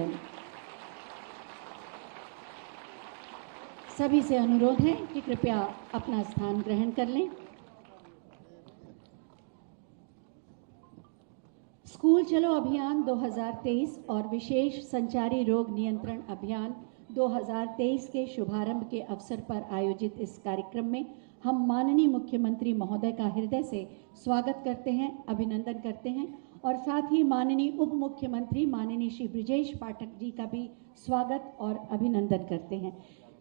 अभिनंदन। सभी से अनुरोध है कि कृपया अपना स्थान ग्रहण कर लें। स्कूल चलो अभियान 2023 और विशेष संचारी रोग नियंत्रण अभियान 2023 के शुभारंभ के अवसर पर आयोजित इस कार्यक्रम में हम माननीय मुख्यमंत्री महोदय का हृदय से स्वागत करते हैं, अभिनंदन करते हैं और साथ ही माननीय उप मुख्यमंत्री माननीय श्री ब्रिजेश पाठक जी का भी स्वागत और अभिनंदन करते हैं।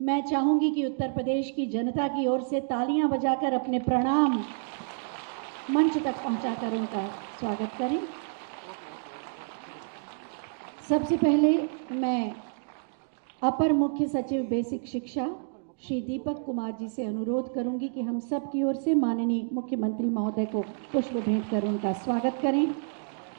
मैं चाहूंगी कि उत्तर प्रदेश की जनता की ओर से तालियां बजाकर अपने प्रणाम मंच तक पहुंचाकर उनका स्वागत करें। सबसे पहले मैं अपर मुख्य सचिव बेसिक शिक्षा श्री दीपक कुमार जी से अनुरोध करूंगी कि हम सब की ओर से माननीय मुख्यमंत्री महोदय को पुष्प भेंट कर उनका स्वागत करें।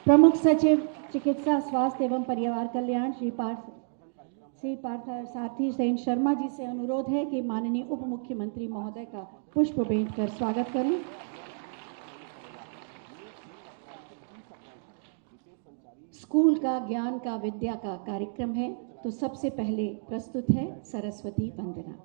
प्रमुख सचिव चिकित्सा स्वास्थ्य एवं परिवार कल्याण श्री पार्थ सारथी सेन शर्मा जी से अनुरोध है कि माननीय उप मुख्यमंत्री महोदय का पुष्प भेंट कर स्वागत करें। स्कूल का ज्ञान का विद्या का कार्यक्रम है, तो सबसे पहले प्रस्तुत है सरस्वती वंदना।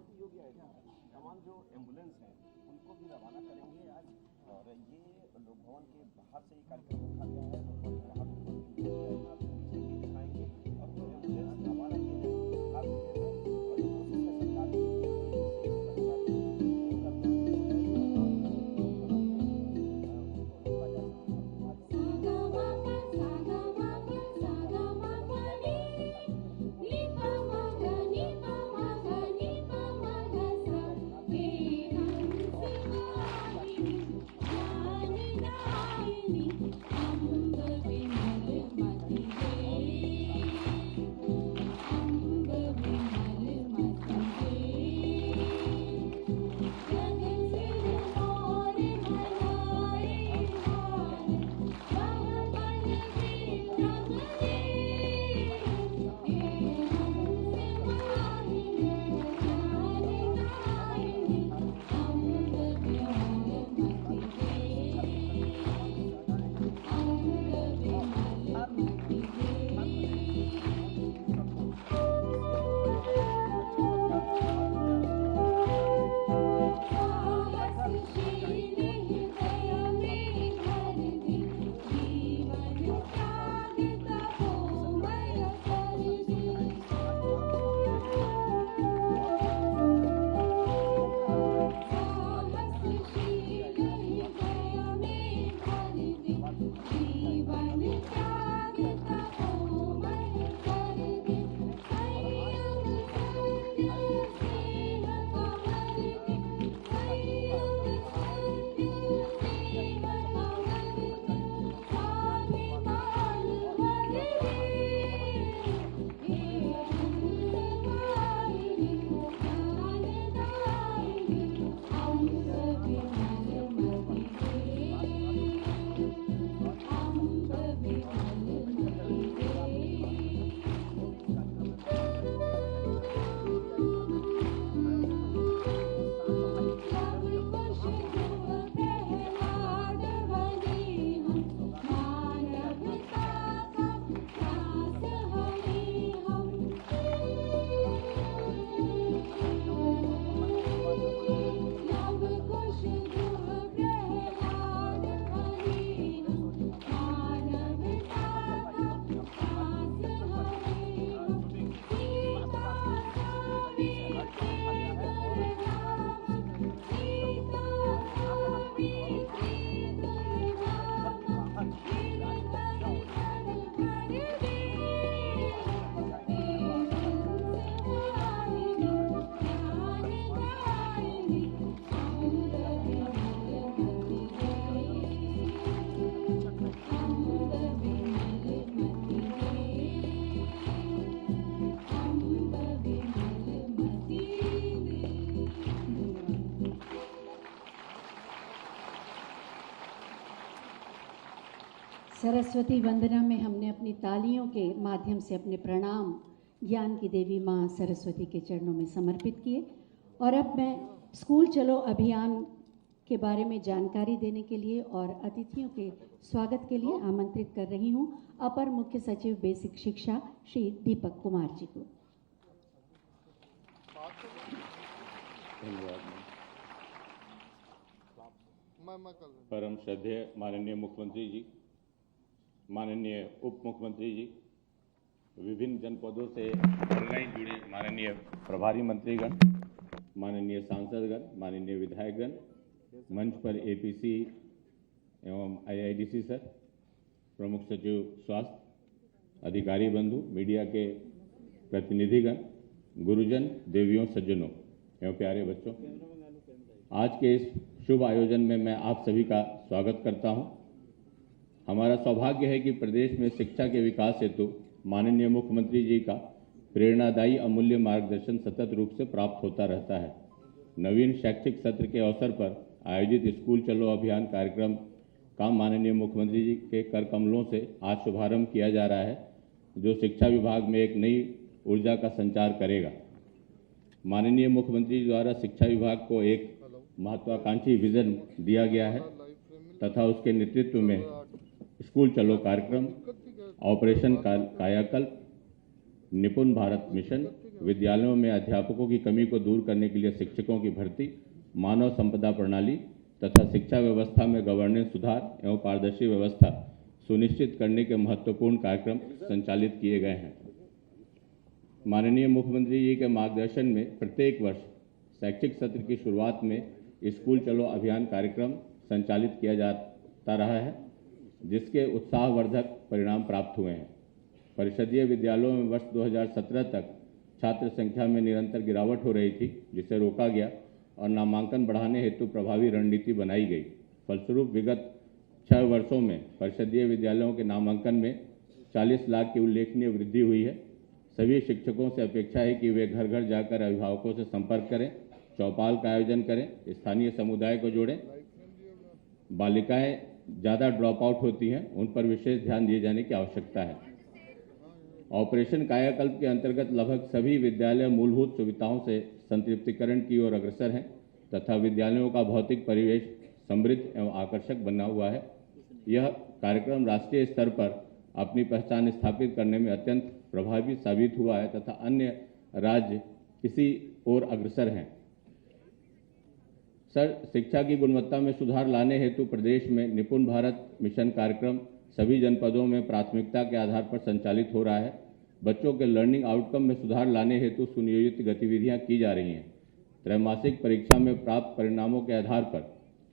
सरस्वती वंदना में हमने अपनी तालियों के माध्यम से अपने प्रणाम ज्ञान की देवी माँ सरस्वती के चरणों में समर्पित किए। और अब मैं स्कूल चलो अभियान के बारे में जानकारी देने के लिए और अतिथियों के स्वागत के लिए आमंत्रित कर रही हूं अपर मुख्य सचिव बेसिक शिक्षा श्री दीपक कुमार जी को। परम श्रद्धेय माननीय मुख्यमंत्री जी, माननीय उप मुख्यमंत्री जी, विभिन्न जनपदों से ऑनलाइन जुड़े माननीय प्रभारी मंत्रीगण, माननीय सांसदगण, माननीय विधायकगण, मंच पर एपीसी एवं आईआईडीसी सर, प्रमुख सचिव स्वास्थ्य, अधिकारी बंधु, मीडिया के प्रतिनिधिगण, गुरुजन, देवियों, सज्जनों एवं प्यारे बच्चों, आज के इस शुभ आयोजन में मैं आप सभी का स्वागत करता हूं। हमारा सौभाग्य है कि प्रदेश में शिक्षा के विकास हेतु माननीय मुख्यमंत्री जी का प्रेरणादायी अमूल्य मार्गदर्शन सतत रूप से प्राप्त होता रहता है। नवीन शैक्षिक सत्र के अवसर पर आयोजित स्कूल चलो अभियान कार्यक्रम का माननीय मुख्यमंत्री जी के कर कमलों से आज शुभारंभ किया जा रहा है, जो शिक्षा विभाग में एक नई ऊर्जा का संचार करेगा। माननीय मुख्यमंत्री जी द्वारा शिक्षा विभाग को एक महत्वाकांक्षी विजन दिया गया है तथा उसके नेतृत्व में स्कूल चलो कार्यक्रम, ऑपरेशन कायाकल्प, निपुण भारत मिशन, विद्यालयों में अध्यापकों की कमी को दूर करने के लिए शिक्षकों की भर्ती, मानव संपदा प्रणाली तथा शिक्षा व्यवस्था में गवर्नेंस सुधार एवं पारदर्शी व्यवस्था सुनिश्चित करने के महत्वपूर्ण कार्यक्रम संचालित किए गए हैं। माननीय मुख्यमंत्री जी के मार्गदर्शन में प्रत्येक वर्ष शैक्षिक सत्र की शुरुआत में स्कूल चलो अभियान कार्यक्रम संचालित किया जाता रहा है, जिसके उत्साहवर्धक परिणाम प्राप्त हुए हैं। परिषदीय विद्यालयों में वर्ष 2017 तक छात्र संख्या में निरंतर गिरावट हो रही थी, जिसे रोका गया और नामांकन बढ़ाने हेतु प्रभावी रणनीति बनाई गई। फलस्वरूप विगत 6 वर्षों में परिषदीय विद्यालयों के नामांकन में 40 लाख की उल्लेखनीय वृद्धि हुई है। सभी शिक्षकों से अपेक्षा है कि वे घर घर जाकर अभिभावकों से संपर्क करें, चौपाल का आयोजन करें, स्थानीय समुदाय को जोड़ें। बालिकाएं ज़्यादा ड्रॉप आउट होती हैं, उन पर विशेष ध्यान दिए जाने की आवश्यकता है। ऑपरेशन कायाकल्प के अंतर्गत लगभग सभी विद्यालय मूलभूत सुविधाओं से संतृप्तिकरण की ओर अग्रसर हैं तथा विद्यालयों का भौतिक परिवेश समृद्ध एवं आकर्षक बना हुआ है। यह कार्यक्रम राष्ट्रीय स्तर पर अपनी पहचान स्थापित करने में अत्यंत प्रभावी साबित हुआ है तथा अन्य राज्य इसी ओर अग्रसर हैं। सर, शिक्षा की गुणवत्ता में सुधार लाने हेतु प्रदेश में निपुण भारत मिशन कार्यक्रम सभी जनपदों में प्राथमिकता के आधार पर संचालित हो रहा है। बच्चों के लर्निंग आउटकम में सुधार लाने हेतु सुनियोजित गतिविधियां की जा रही हैं। त्रैमासिक परीक्षा में प्राप्त परिणामों के आधार पर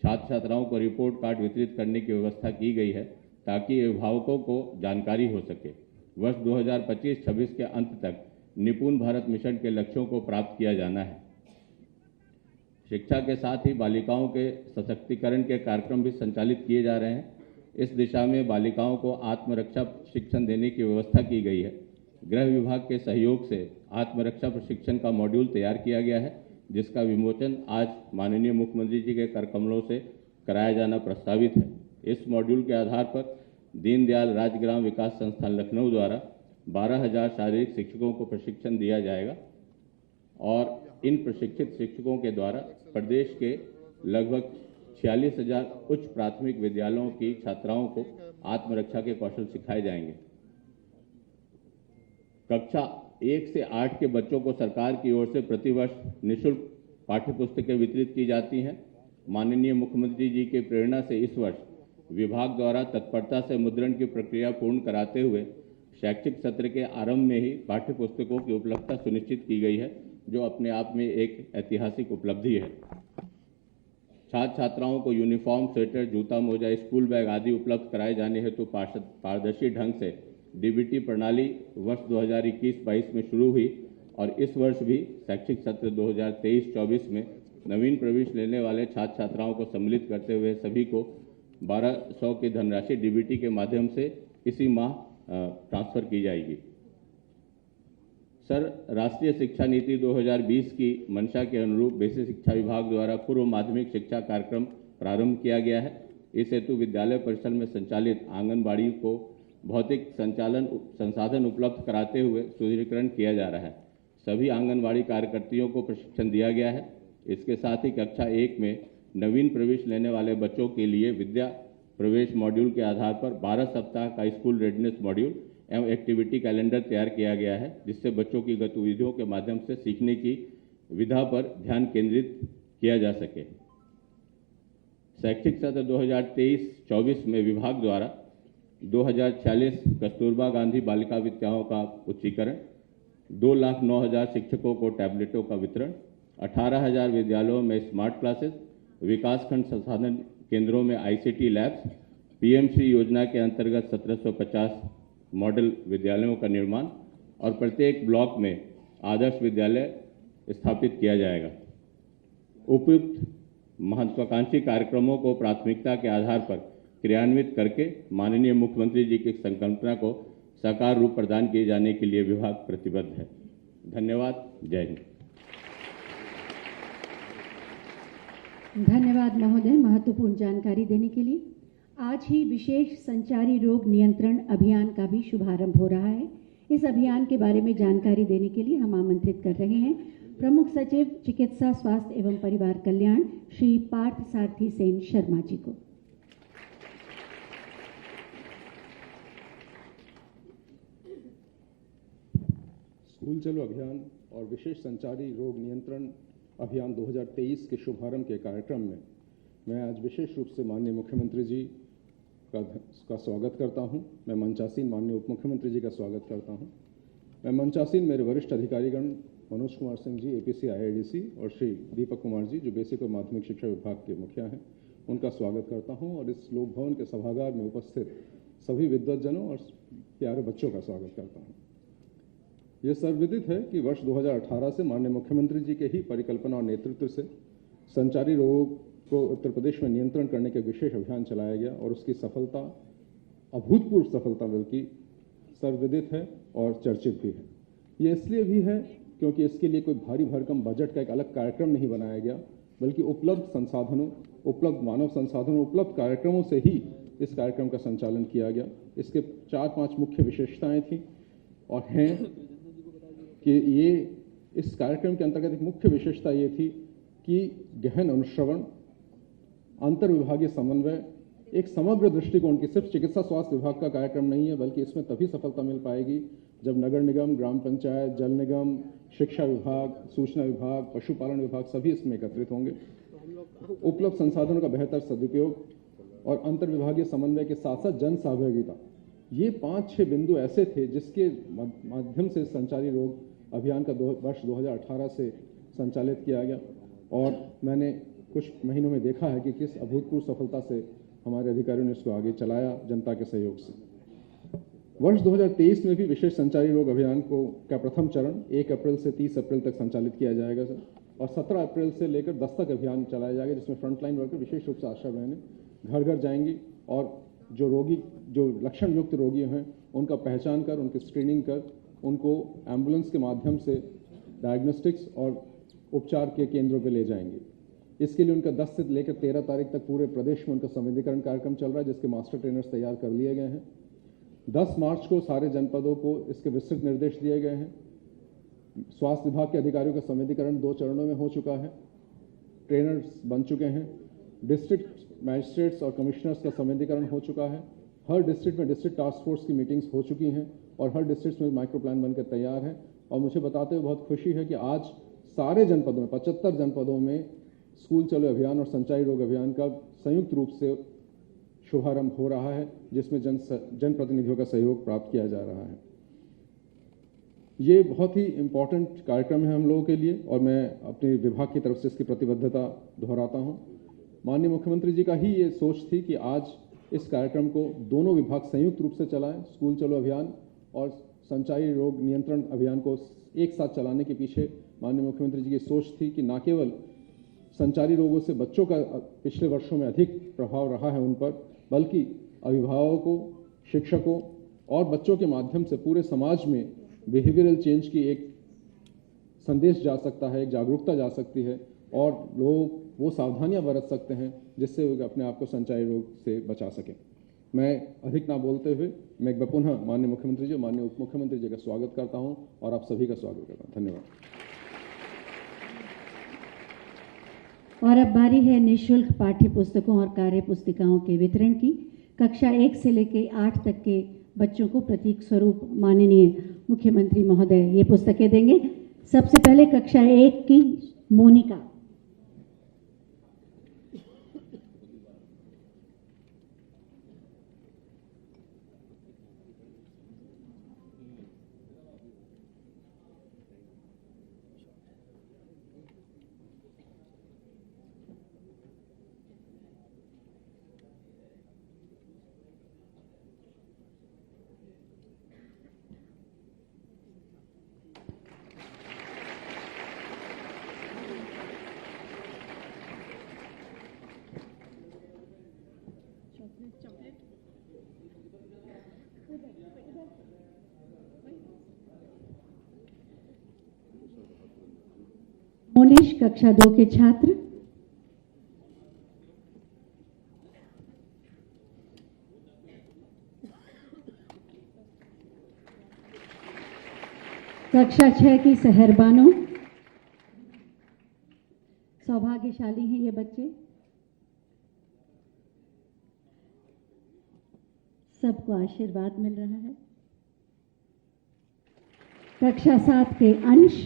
छात्र छात्राओं को रिपोर्ट कार्ड वितरित करने की व्यवस्था की गई है, ताकि अभिभावकों को जानकारी हो सके। वर्ष 2025-26 के अंत तक निपुण भारत मिशन के लक्ष्यों को प्राप्त किया जाना है। शिक्षा के साथ ही बालिकाओं के सशक्तिकरण के कार्यक्रम भी संचालित किए जा रहे हैं। इस दिशा में बालिकाओं को आत्मरक्षा प्रशिक्षण देने की व्यवस्था की गई है। गृह विभाग के सहयोग से आत्मरक्षा प्रशिक्षण का मॉड्यूल तैयार किया गया है, जिसका विमोचन आज माननीय मुख्यमंत्री जी के कर कमलों से कराया जाना प्रस्तावित है। इस मॉड्यूल के आधार पर दीनदयाल राजग्राम विकास संस्थान लखनऊ द्वारा 12,000 शारीरिक शिक्षकों को प्रशिक्षण दिया जाएगा और इन प्रशिक्षित शिक्षकों के द्वारा प्रदेश के लगभग 46,000 उच्च प्राथमिक विद्यालयों की छात्राओं को आत्मरक्षा के कौशल सिखाए जाएंगे। कक्षा 1 से 8 के बच्चों को सरकार की ओर से प्रतिवर्ष निःशुल्क पाठ्यपुस्तकें वितरित की जाती हैं। माननीय मुख्यमंत्री जी के प्रेरणा से इस वर्ष विभाग द्वारा तत्परता से मुद्रण की प्रक्रिया पूर्ण कराते हुए शैक्षिक सत्र के आरंभ में ही पाठ्यपुस्तकों की उपलब्धता सुनिश्चित की गई है, जो अपने आप में एक ऐतिहासिक उपलब्धि है। छात्र छात्राओं को यूनिफॉर्म, स्वेटर, जूता, मोजा, स्कूल बैग आदि उपलब्ध कराए जाने हेतु पारदर्शी ढंग से डीबीटी प्रणाली वर्ष 2021-22 में शुरू हुई और इस वर्ष भी शैक्षिक सत्र 2023-24 में नवीन प्रवेश लेने वाले छात्र छात्राओं को सम्मिलित करते हुए सभी को 1200 की धनराशि डीबीटी के माध्यम से इसी माह ट्रांसफर की जाएगी। सर, राष्ट्रीय शिक्षा नीति 2020 की मंशा के अनुरूप बेसिक शिक्षा विभाग द्वारा पूर्व माध्यमिक शिक्षा कार्यक्रम प्रारंभ किया गया है। इस हेतु विद्यालय परिसर में संचालित आंगनबाड़ी को भौतिक संसाधन उपलब्ध कराते हुए सुदृढ़ीकरण किया जा रहा है। सभी आंगनबाड़ी कार्यकर्तियों को प्रशिक्षण दिया गया है। इसके साथ ही कक्षा 1 में नवीन प्रवेश लेने वाले बच्चों के लिए विद्या प्रवेश मॉड्यूल के आधार पर 12 सप्ताह का स्कूल रेडनेस मॉड्यूल एवं एक्टिविटी कैलेंडर तैयार किया गया है, जिससे बच्चों की गतिविधियों के माध्यम से सीखने की विधा पर ध्यान केंद्रित किया जा सके। शैक्षिक सत्र 2023-24 में विभाग द्वारा 2046 कस्तूरबा गांधी बालिका विद्यालयों का उच्चीकरण, 2,09,000 शिक्षकों को टैबलेटों का वितरण, 18,000 विद्यालयों में स्मार्ट क्लासेस, विकासखंड संसाधन केंद्रों में ICT लैब्स, PMC योजना के अंतर्गत 1750 मॉडल विद्यालयों का निर्माण और प्रत्येक ब्लॉक में आदर्श विद्यालय स्थापित किया जाएगा। उपयुक्त महत्वाकांक्षी कार्यक्रमों को प्राथमिकता के आधार पर क्रियान्वित करके माननीय मुख्यमंत्री जी की संकल्पना को साकार रूप प्रदान किए जाने के लिए विभाग प्रतिबद्ध है। धन्यवाद। जय हिंद। धन्यवाद महोदय, महत्वपूर्ण जानकारी देने के लिए। आज ही विशेष संचारी रोग नियंत्रण अभियान का भी शुभारंभ हो रहा है। इस अभियान के बारे में जानकारी देने के लिए हम आमंत्रित कर रहे हैं प्रमुख सचिव चिकित्सा स्वास्थ्य एवं परिवार कल्याण श्री पार्थ सारथी सेन शर्मा जी को। स्कूल चलो अभियान और विशेष संचारी रोग नियंत्रण अभियान 2023 के शुभारंभ के कार्यक्रम में मैं आज विशेष रूप से माननीय मुख्यमंत्री जी का स्वागत करता हूं। मैं मंचासीन माननीय उप मुख्यमंत्री जी का स्वागत करता हूं। मैं मंचासीन मेरे वरिष्ठ अधिकारीगण मनोज कुमार सिंह जी APC IIDC और श्री दीपक कुमार जी जो बेसिक और माध्यमिक शिक्षा विभाग के मुखिया हैं, उनका स्वागत करता हूं और इस लोक भवन के सभागार में उपस्थित सभी विद्वज्जनों और प्यारे बच्चों का स्वागत करता हूं। यह सर्वविदित है कि वर्ष 2018 से माननीय मुख्यमंत्री जी के ही परिकल्पना और नेतृत्व से संचारी रोगों को उत्तर प्रदेश में नियंत्रण करने के विशेष अभियान चलाया गया और उसकी सफलता, अभूतपूर्व सफलता बल्कि सर्वविदित है और चर्चित भी है। ये इसलिए भी है क्योंकि इसके लिए कोई भारी भरकम बजट का एक अलग कार्यक्रम नहीं बनाया गया, बल्कि उपलब्ध संसाधनों, उपलब्ध मानव संसाधनों, उपलब्ध कार्यक्रमों से ही इस कार्यक्रम का संचालन किया गया। इसके 4-5 मुख्य विशेषताएं थीं और हैं कि ये इस कार्यक्रम के अंतर्गत एक मुख्य विशेषता ये थी कि गहन अनुश्रवण, अंतर विभागीय समन्वय, एक समग्र दृष्टिकोण की सिर्फ चिकित्सा स्वास्थ्य विभाग का कार्यक्रम नहीं है, बल्कि इसमें तभी सफलता मिल पाएगी जब नगर निगम, ग्राम पंचायत, जल निगम, शिक्षा विभाग, सूचना विभाग, पशुपालन विभाग सभी इसमें एकत्रित होंगे। उपलब्ध संसाधनों का बेहतर सदुपयोग और अंतर विभागीय समन्वय के साथ साथ जन सहभागिता, ये 5-6 बिंदु ऐसे थे जिसके माध्यम से संचारी रोग अभियान का वर्ष 2018 से संचालित किया गया और मैंने कुछ महीनों में देखा है कि किस अभूतपूर्व सफलता से हमारे अधिकारियों ने इसको आगे चलाया जनता के सहयोग से। वर्ष 2023 में भी विशेष संचारी रोग अभियान का प्रथम चरण 1 अप्रैल से 30 अप्रैल तक संचालित किया जाएगा सर, और 17 अप्रैल से लेकर 10 तक अभियान चलाया जाएगा, जिसमें फ्रंटलाइन वर्कर विशेष रूप से आशा बहनें घर घर जाएंगी और जो लक्षण युक्त रोगी हैं उनका पहचान कर, उनकी स्क्रीनिंग कर, उनको एम्बुलेंस के माध्यम से डायग्नोस्टिक्स और उपचार के केंद्रों पर ले जाएंगे। इसके लिए उनका 10 से लेकर 13 तारीख तक पूरे प्रदेश में उनका संविधिकरण कार्यक्रम चल रहा है, जिसके मास्टर ट्रेनर्स तैयार कर लिए गए हैं। 10 मार्च को सारे जनपदों को इसके विस्तृत निर्देश दिए गए हैं। स्वास्थ्य विभाग के अधिकारियों का संविधिकरण 2 चरणों में हो चुका है, ट्रेनर्स बन चुके हैं। डिस्ट्रिक्ट मैजिस्ट्रेट्स और कमिश्नर्स का संविधिकरण हो चुका है। हर डिस्ट्रिक्ट में डिस्ट्रिक्ट टास्क फोर्स की मीटिंग्स हो चुकी हैं और हर डिस्ट्रिक्ट में माइक्रो प्लान बनकर तैयार है। और मुझे बताते हुए बहुत खुशी है कि आज सारे जनपदों में 75 जनपदों में स्कूल चलो अभियान और संचारी रोग अभियान का संयुक्त रूप से शुभारंभ हो रहा है, जिसमें जनप्रतिनिधियों का सहयोग प्राप्त किया जा रहा है। ये बहुत ही इम्पोर्टेंट कार्यक्रम है हम लोगों के लिए और मैं अपने विभाग की तरफ से इसकी प्रतिबद्धता दोहराता हूँ। माननीय मुख्यमंत्री जी का ही ये सोच थी कि आज इस कार्यक्रम को दोनों विभाग संयुक्त रूप से चलाएं। स्कूल चलो अभियान और संचारी रोग नियंत्रण अभियान को एक साथ चलाने के पीछे माननीय मुख्यमंत्री जी की सोच थी कि न केवल संचारी रोगों से बच्चों का पिछले वर्षों में अधिक प्रभाव रहा है उन पर, बल्कि अभिभावकों, शिक्षकों और बच्चों के माध्यम से पूरे समाज में बिहेवियरल चेंज की एक संदेश जा सकता है, एक जागरूकता जा सकती है और लोग वो सावधानियां बरत सकते हैं जिससे वो अपने आप को संचारी रोग से बचा सकें। मैं अधिक ना बोलते हुए मैं एक बार पुनः माननीय मुख्यमंत्री जी, माननीय उप मुख्यमंत्री जी का स्वागत करता हूं और आप सभी का स्वागत करता हूं। धन्यवाद। और अब बारी है निःशुल्क पाठ्य पुस्तकों और कार्य पुस्तिकाओं के वितरण की। कक्षा 1 से लेकर 8 तक के बच्चों को प्रतीक स्वरूप माननीय मुख्यमंत्री महोदय ये पुस्तकें देंगे। सबसे पहले कक्षा 1 की मोनिका। मोनिश कक्षा 2 के छात्र। कक्षा 6 की सहर बानो। सौभाग्यशाली हैं ये बच्चे, सबको आशीर्वाद मिल रहा है। कक्षा 7 के अंश।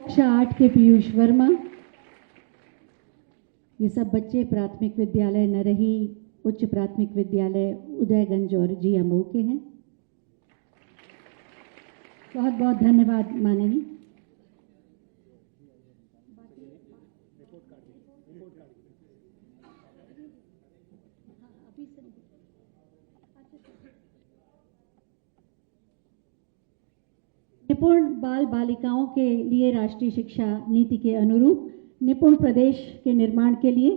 कक्षा 8 के पीयूष वर्मा। ये सब बच्चे प्राथमिक विद्यालय नरही, उच्च प्राथमिक विद्यालय उदयगंज और जियामऊ के हैं। बहुत बहुत धन्यवाद माननीय। निपुण बाल बालिकाओं के लिए राष्ट्रीय शिक्षा नीति के अनुरूप निपुण प्रदेश के निर्माण के लिए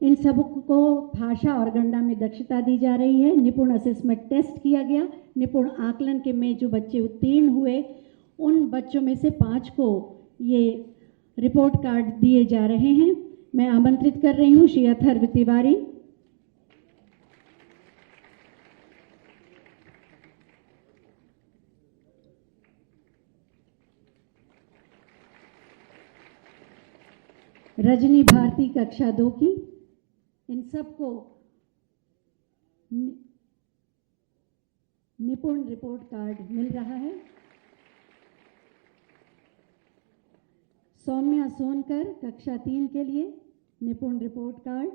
इन सबको भाषा और गणना में दक्षता दी जा रही है। निपुण असेसमेंट टेस्ट किया गया। निपुण आकलन के में जो बच्चे उत्तीर्ण हुए उन बच्चों में से 5 को ये रिपोर्ट कार्ड दिए जा रहे हैं। मैं आमंत्रित कर रही हूँ श्री अथर्व तिवारी, रजनी भारती कक्षा 2 की। इन सबको निपुण रिपोर्ट कार्ड मिल रहा है। सौम्या सोनकर कक्षा 3 के लिए निपुण रिपोर्ट कार्ड।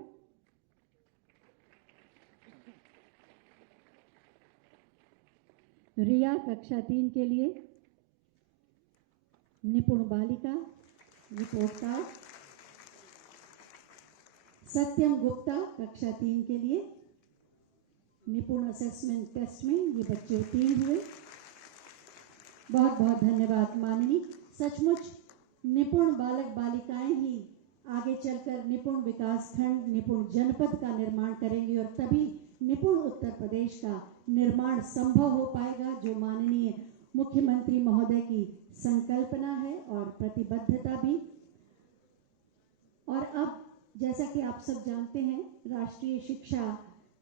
रिया कक्षा 3 के लिए निपुण बालिका रिपोर्ट कार्ड। सत्यम गुप्ता कक्षा 3 के लिए निपुण असेसमेंट टेस्ट में ये बच्चे उत्तीर्ण हुए। बहुत बहुत धन्यवाद माननीय। सचमुच निपुण बालक बालिकाएं ही आगे चलकर निपुण विकास खंड, निपुण जनपद का निर्माण करेंगी और तभी निपुण उत्तर प्रदेश का निर्माण संभव हो पाएगा, जो माननीय मुख्यमंत्री महोदय की संकल्पना है और प्रतिबद्धता भी। और अब जैसा कि आप सब जानते हैं, राष्ट्रीय शिक्षा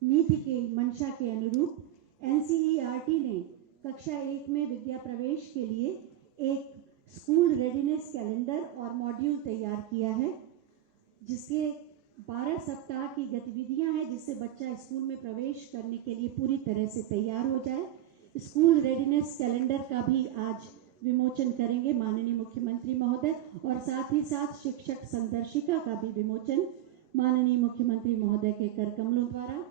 नीति के मंशा के अनुरूप NCERT ने कक्षा 1 में विद्या प्रवेश के लिए एक स्कूल रेडीनेस कैलेंडर और मॉड्यूल तैयार किया है, जिसके 12 सप्ताह की गतिविधियां हैं, जिससे बच्चा स्कूल में प्रवेश करने के लिए पूरी तरह से तैयार हो जाए। स्कूल रेडीनेस कैलेंडर का भी आज विमोचन करेंगे माननीय मुख्यमंत्री महोदय, और साथ ही साथ शिक्षक संदर्शिका का भी विमोचन माननीय मुख्यमंत्री महोदय के कर कमलों द्वारा।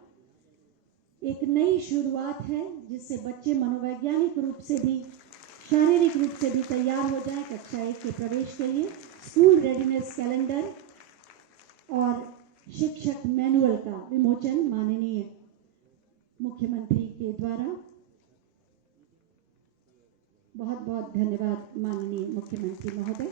एक नई शुरुआत है जिससे बच्चे मनोवैज्ञानिक रूप से भी, शारीरिक रूप से भी तैयार हो जाएं कक्षा 1 के प्रवेश के लिए। स्कूल रेडीनेस कैलेंडर और शिक्षक मैनुअल का विमोचन माननीय मुख्यमंत्री के द्वारा। बहुत बहुत धन्यवाद माननीय मुख्यमंत्री महोदय।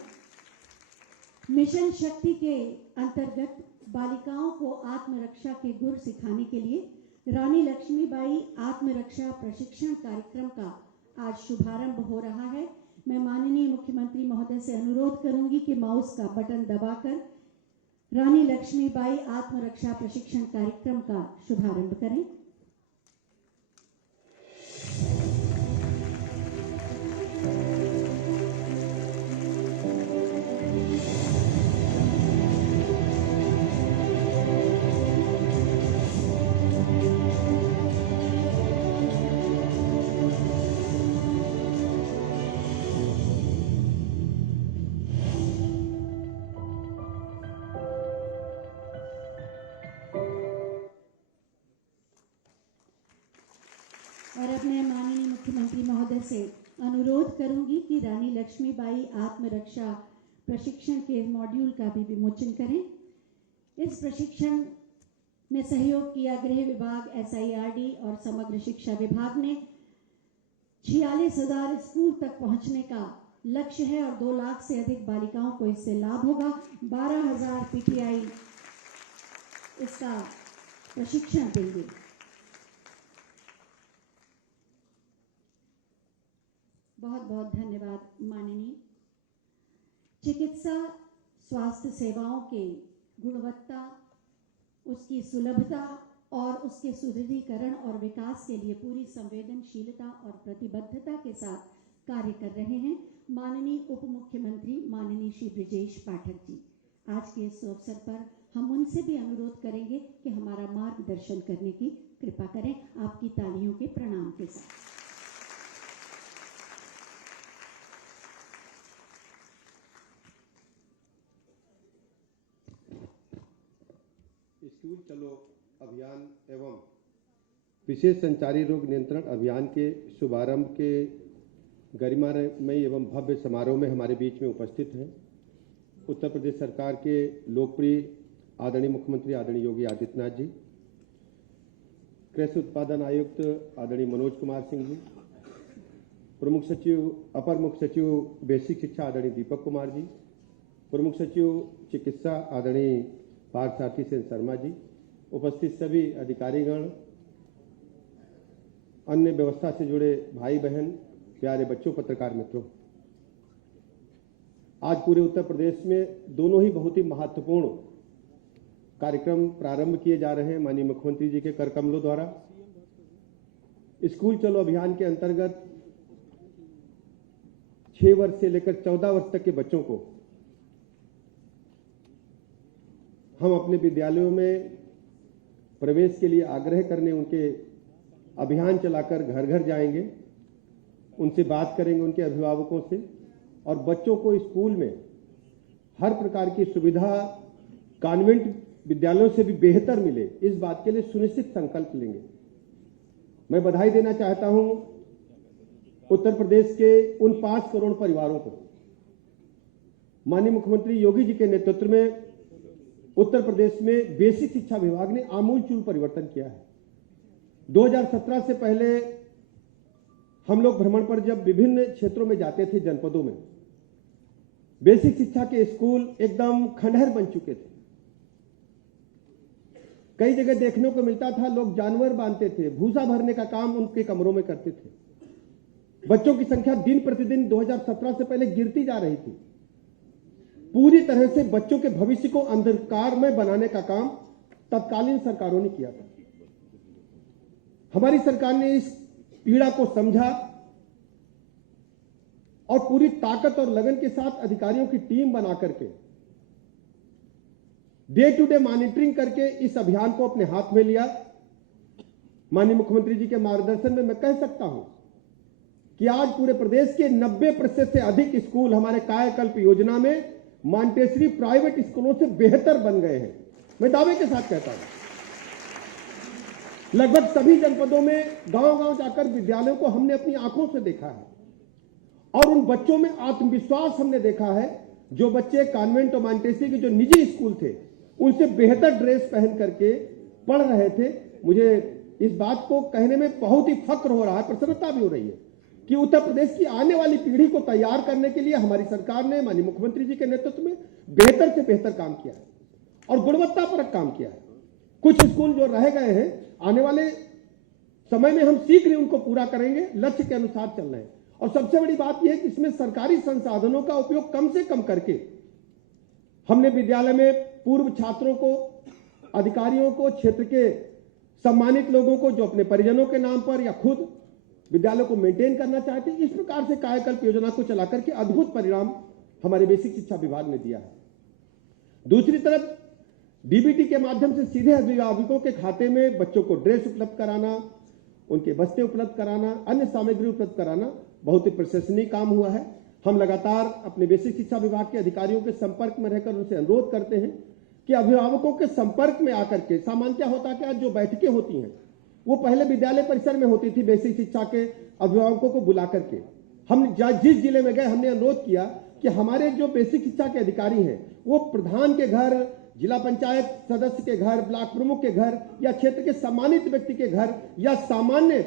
मिशन शक्ति के अंतर्गत बालिकाओं को आत्मरक्षा के गुर सिखाने के लिए रानी लक्ष्मीबाई आत्मरक्षा प्रशिक्षण कार्यक्रम का आज शुभारंभ हो रहा है। मैं माननीय मुख्यमंत्री महोदय से अनुरोध करूंगी कि माउस का बटन दबाकर रानी लक्ष्मीबाई आत्मरक्षा प्रशिक्षण कार्यक्रम का शुभारंभ करें। से अनुरोध करूंगी कि रानी लक्ष्मीबाई आत्मरक्षा प्रशिक्षण के मॉड्यूल का भी विमोचन करें। इस प्रशिक्षण में सहयोग किया गृह विभाग, SIRD और समग्र शिक्षा विभाग ने। 46,000 स्कूल तक पहुंचने का लक्ष्य है और 2 लाख से अधिक बालिकाओं को इससे लाभ होगा। 12,000 PTI इसका प्रशिक्षण देंगे। बहुत बहुत धन्यवाद माननीय। चिकित्सा स्वास्थ्य सेवाओं के गुणवत्ता, उसकी सुलभता और उसके सुदृढ़ीकरण और विकास के लिए पूरी संवेदनशीलता और प्रतिबद्धता के साथ कार्य कर रहे हैं माननीय उप मुख्यमंत्री माननीय श्री ब्रिजेश पाठक जी। आज के इस अवसर पर हम उनसे भी अनुरोध करेंगे कि हमारा मार्गदर्शन करने की कृपा करें, आपकी तालियों के प्रणाम के साथ। स्कूल चलो अभियान एवं विशेष संचारी रोग नियंत्रण अभियान के शुभारंभ के गरिमामय एवं भव्य समारोह में हमारे बीच में उपस्थित हैं उत्तर प्रदेश सरकार के लोकप्रिय आदरणीय मुख्यमंत्री आदरणीय योगी आदित्यनाथ जी, कृषि उत्पादन आयुक्त आदरणीय मनोज कुमार सिंह जी, प्रमुख सचिव अपर मुख्य सचिव बेसिक शिक्षा आदरणीय दीपक कुमार जी, प्रमुख सचिव चिकित्सा आदरणीय पार्थसारथी सेन शर्मा जी, उपस्थित सभी अधिकारीगण, अन्य व्यवस्था से जुड़े भाई बहन, प्यारे बच्चों, पत्रकार मित्रों, आज पूरे उत्तर प्रदेश में दोनों ही बहुत ही महत्वपूर्ण कार्यक्रम प्रारंभ किए जा रहे हैं माननीय मुख्यमंत्री जी के कर कमलों द्वारा। स्कूल चलो अभियान के अंतर्गत 6 वर्ष से लेकर 14 वर्ष तक के बच्चों को हम अपने विद्यालयों में प्रवेश के लिए आग्रह करने उनके अभियान चलाकर घर घर जाएंगे, उनसे बात करेंगे, उनके अभिभावकों से, और बच्चों को स्कूल में हर प्रकार की सुविधा कॉन्वेंट विद्यालयों से भी बेहतर मिले, इस बात के लिए सुनिश्चित संकल्प लेंगे। मैं बधाई देना चाहता हूं उत्तर प्रदेश के उन 5 करोड़ परिवारों को। माननीय मुख्यमंत्री योगी जी के नेतृत्व में उत्तर प्रदेश में बेसिक शिक्षा विभाग ने आमूलचूल परिवर्तन किया है। 2017 से पहले हम लोग भ्रमण पर जब विभिन्न क्षेत्रों में जाते थे, जनपदों में, बेसिक शिक्षा के स्कूल एकदम खंडहर बन चुके थे। कई जगह देखने को मिलता था लोग जानवर बांधते थे, भूसा भरने का काम उनके कमरों में करते थे। बच्चों की संख्या दिन प्रतिदिन 2017 से पहले गिरती जा रही थी। पूरी तरह से बच्चों के भविष्य को अंधकार में बनाने का काम तत्कालीन सरकारों ने किया था। हमारी सरकार ने इस पीड़ा को समझा और पूरी ताकत और लगन के साथ अधिकारियों की टीम बना करके डे टू डे मॉनिटरिंग करके इस अभियान को अपने हाथ में लिया। माननीय मुख्यमंत्री जी के मार्गदर्शन में मैं कह सकता हूं कि आज पूरे प्रदेश के 90% से अधिक स्कूल हमारे कायाकल्प योजना में मॉन्टेसरी प्राइवेट स्कूलों से बेहतर बन गए हैं। मैं दावे के साथ कहता हूं, लगभग सभी जनपदों में गांव-गांव जाकर विद्यालयों को हमने अपनी आंखों से देखा है और उन बच्चों में आत्मविश्वास हमने देखा है। जो बच्चे कॉन्वेंट और मॉन्टेसरी के जो निजी स्कूल थे, उनसे बेहतर ड्रेस पहन करके पढ़ रहे थे। मुझे इस बात को कहने में बहुत ही फक्र हो रहा है, प्रसन्नता भी हो रही है कि उत्तर प्रदेश की आने वाली पीढ़ी को तैयार करने के लिए हमारी सरकार ने माननीय मुख्यमंत्री जी के नेतृत्व में बेहतर से बेहतर काम किया है और गुणवत्तापरक काम किया है। कुछ स्कूल जो रह गए हैं, आने वाले समय में हम शीघ्र ही उनको पूरा करेंगे, लक्ष्य के अनुसार चल रहे हैं। और सबसे बड़ी बात यह है कि इसमें सरकारी संसाधनों का उपयोग कम से कम करके हमने विद्यालय में पूर्व छात्रों को, अधिकारियों को, क्षेत्र के सम्मानित लोगों को जो अपने परिजनों के नाम पर या खुद विद्यालय को मेंटेन करना चाहते हैं, इस प्रकार से कायाकल्प योजना को चला करके अद्भुत परिणाम हमारे बेसिक शिक्षा विभाग ने दिया है। दूसरी तरफ डीबीटी के माध्यम से सीधे अभिभावकों के खाते में बच्चों को ड्रेस उपलब्ध कराना, उनके बस्ते उपलब्ध कराना, अन्य सामग्री उपलब्ध कराना बहुत ही प्रशंसनीय काम हुआ है। हम लगातार अपने बेसिक शिक्षा विभाग के अधिकारियों के संपर्क में रहकर उनसे अनुरोध करते हैं कि अभिभावकों के संपर्क में आकर के, सामान्यतः होता क्या, जो बैठकें होती हैं वो पहले विद्यालय परिसर में होती थी बेसिक शिक्षा के अभिभावकों को बुला करके। हम जिस जिले में गए हमने अनुरोध किया कि हमारे जो बेसिक शिक्षा के अधिकारी हैं वो प्रधान के घर, जिला पंचायत सदस्य के घर, ब्लॉक प्रमुख के घर या क्षेत्र के सम्मानित व्यक्ति के घर या सामान्य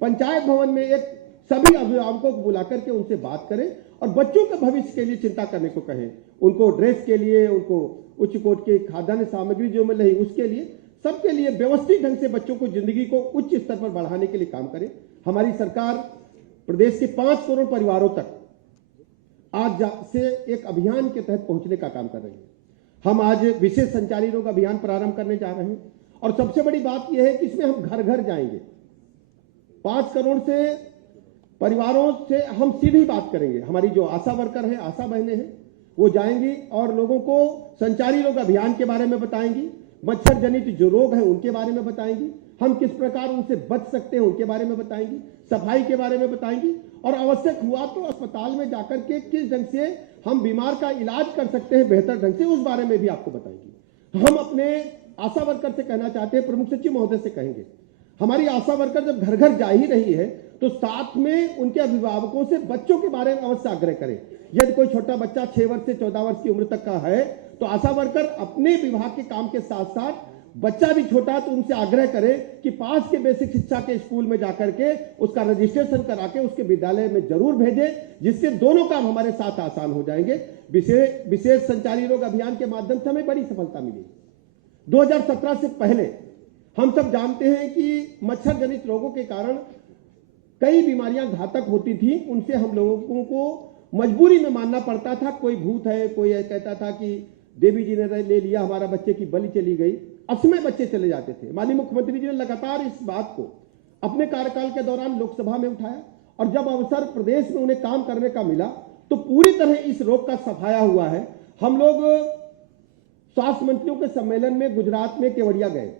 पंचायत भवन में एक सभी अभिभावकों को बुला करके उनसे बात करें और बच्चों के भविष्य के लिए चिंता करने को कहें। उनको ड्रेस के लिए, उनको उच्च कोटि के खाद्यान्न सामग्री जो मिल रही उसके लिए, सबके लिए व्यवस्थित ढंग से बच्चों को जिंदगी को उच्च स्तर पर बढ़ाने के लिए काम करें। हमारी सरकार प्रदेश के 5 करोड़ परिवारों तक आज से एक अभियान के तहत पहुंचने का काम कर रही है। हम आज विशेष संचारी रोग अभियान प्रारंभ करने जा रहे हैं और सबसे बड़ी बात यह है कि इसमें हम घर घर जाएंगे। 5 करोड़ से परिवारों से हम सीधी बात करेंगे। हमारी जो आशा वर्कर है, आशा बहनें हैं, वो जाएंगी और लोगों को संचारी रोग अभियान के बारे में बताएंगी, मच्छर जनित जो रोग हैं उनके बारे में बताएंगी, हम किस प्रकार उनसे बच सकते हैं उनके बारे में बताएंगी, सफाई के बारे में बताएंगी और आवश्यक हुआ तो अस्पताल में जाकर के किस ढंग से हम बीमार का इलाज कर सकते हैं बेहतर ढंग से, उस बारे में भी आपको बताएंगी। हम अपने आशा वर्कर से कहना चाहते हैं, प्रमुख सचिव महोदय से कहेंगे, हमारी आशा वर्कर जब घर घर जा ही रही है तो साथ में उनके अभिभावकों से बच्चों के बारे में अवश्य आग्रह करें। यदि कोई छोटा बच्चा 6 वर्ष से 14 वर्ष की उम्र तक का है तो आशा वर्कर अपने विभाग के काम के साथ साथ बच्चा भी छोटा तो उनसे आग्रह करें कि पास के बेसिक शिक्षा के स्कूल में जाकर के उसका रजिस्ट्रेशन करा के उसके विद्यालय में जरूर भेजें, जिससे दोनों काम हमारे साथ आसान हो जाएंगे। विशेष संचारी रोग अभियान के माध्यम से हमें बड़ी सफलता मिली। 2017 से पहले हम सब जानते हैं कि मच्छर जनित रोगों के कारण कई बीमारियां घातक होती थी। उनसे हम लोगों को मजबूरी में मानना पड़ता था, कोई भूत है, कोई कहता था कि देवी जी ने ले लिया, हमारा बच्चे की बलि चली गई, असमय बच्चे चले जाते थे। माननीय मुख्यमंत्री जी ने लगातार इस बात को अपने कार्यकाल के दौरान लोकसभा में उठाया और जब अवसर प्रदेश में उन्हें काम करने का मिला तो पूरी तरह इस रोग का सफाया हुआ है। हम लोग स्वास्थ्य मंत्रियों के सम्मेलन में गुजरात में केवड़िया गए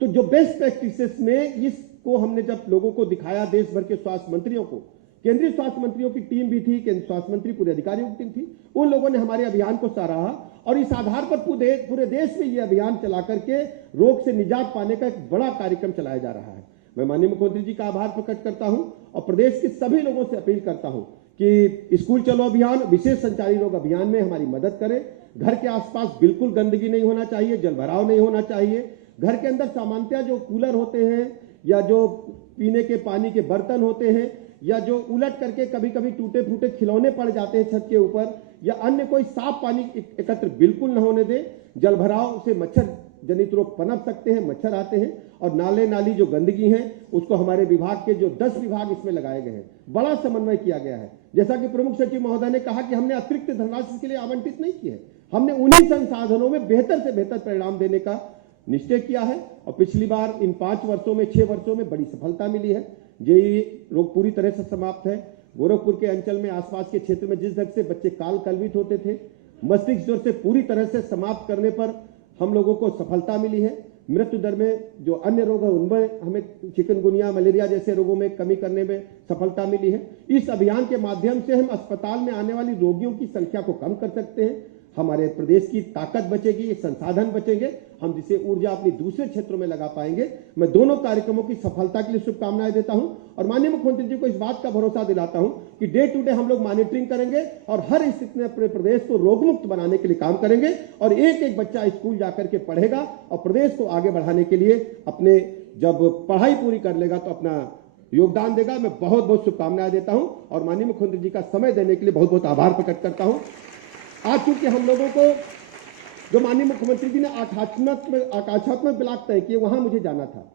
तो जो बेस्ट प्रैक्टिसेस में इसको हमने जब लोगों को दिखाया, देश भर के स्वास्थ्य मंत्रियों को, केंद्रीय स्वास्थ्य मंत्रियों की टीम भी थी, केंद्रीय स्वास्थ्य मंत्री पूरे अधिकारियों की टीम थी, उन लोगों ने हमारे अभियान को सराहा और इस आधार पर पूरे देश में यह अभियान चला करके रोग से निजात पाने का एक बड़ा कार्यक्रम चलाया जा रहा है। मैं माननीय मुख्यमंत्री जी का आभार प्रकट करता हूं और प्रदेश के सभी लोगों से अपील करता हूं कि स्कूल चलो अभियान, विशेष संचारी रोग अभियान में हमारी मदद करें। घर के आसपास बिल्कुल गंदगी नहीं होना चाहिए, जल भराव नहीं होना चाहिए। घर के अंदर सामान्यतः जो कूलर होते हैं या जो पीने के पानी के बर्तन होते हैं या जो उलट करके कभी कभी टूटे फूटे खिलौने पड़ जाते हैं छत के ऊपर या अन्य कोई साफ पानी एकत्र बिल्कुल न होने दें। जल भराव से मच्छर जनित रोग पनप सकते हैं, मच्छर आते हैं और नाले नाली जो गंदगी है उसको हमारे विभाग के जो 10 विभाग इसमें लगाए गए हैं, बड़ा समन्वय किया गया है। जैसा कि प्रमुख सचिव महोदय ने कहा कि हमने अतिरिक्त धनराशि के लिए आवंटित नहीं की है, हमने उन्हीं संसाधनों में बेहतर से बेहतर परिणाम देने का निश्चय किया है और पिछली बार इन 5 वर्षों में 6 वर्षों में बड़ी सफलता मिली है। ये रोग पूरी तरह से समाप्त है। गोरखपुर के अंचल में आसपास के क्षेत्र में जिस ढंग से बच्चे काल कलवित होते थे, मस्तिष्क ज्वर से पूरी तरह से समाप्त करने पर हम लोगों को सफलता मिली है। मृत्यु दर में जो अन्य रोग है उनमें हमें चिकनगुनिया, मलेरिया जैसे रोगों में कमी करने में सफलता मिली है। इस अभियान के माध्यम से हम अस्पताल में आने वाली रोगियों की संख्या को कम कर सकते हैं, हमारे प्रदेश की ताकत बचेगी, संसाधन बचेंगे, हम जिसे ऊर्जा अपनी दूसरे क्षेत्रों में लगा पाएंगे। मैं दोनों कार्यक्रमों की सफलता के लिए शुभकामनाएं देता हूं और माननीय मुख्यमंत्री जी को इस बात का भरोसा दिलाता हूं कि डे टू डे हम लोग मॉनिटरिंग करेंगे और हर स्थिति में अपने प्रदेश को रोगमुक्त बनाने के लिए काम करेंगे और एक एक बच्चा स्कूल जाकर के पढ़ेगा और प्रदेश को आगे बढ़ाने के लिए अपने जब पढ़ाई पूरी कर लेगा तो अपना योगदान देगा। मैं बहुत बहुत शुभकामनाएं देता हूं और माननीय मुख्यमंत्री जी का समय देने के लिए बहुत बहुत आभार प्रकट करता हूं। आज चूंकि हम लोगों को जो माननीय मुख्यमंत्री जी ने आकाशात्मक ब्लॉक तय किए, वहां मुझे जाना था।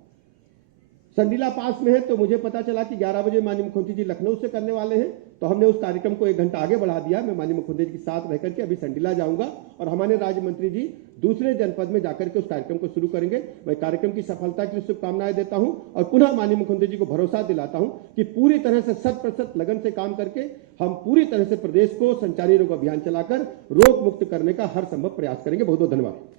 संडीला पास में है तो मुझे पता चला कि 11 बजे माननीय मुख्यमंत्री जी लखनऊ से करने वाले हैं, तो हमने उस कार्यक्रम को 1 घंटा आगे बढ़ा दिया। मैं माननीय मुख्यमंत्री जी के साथ रह करके अभी संडीला जाऊंगा और हमारे राज्य मंत्री जी दूसरे जनपद में जाकर के उस कार्यक्रम को शुरू करेंगे। मैं कार्यक्रम की सफलता के लिए शुभकामनाएं देता हूं और पुनः माननीय मुख्यमंत्री जी को भरोसा दिलाता हूं कि पूरी तरह से 100% लगन से काम करके हम पूरी तरह से प्रदेश को संचारी रोग अभियान चलाकर रोग मुक्त करने का हर संभव प्रयास करेंगे। बहुत बहुत धन्यवाद।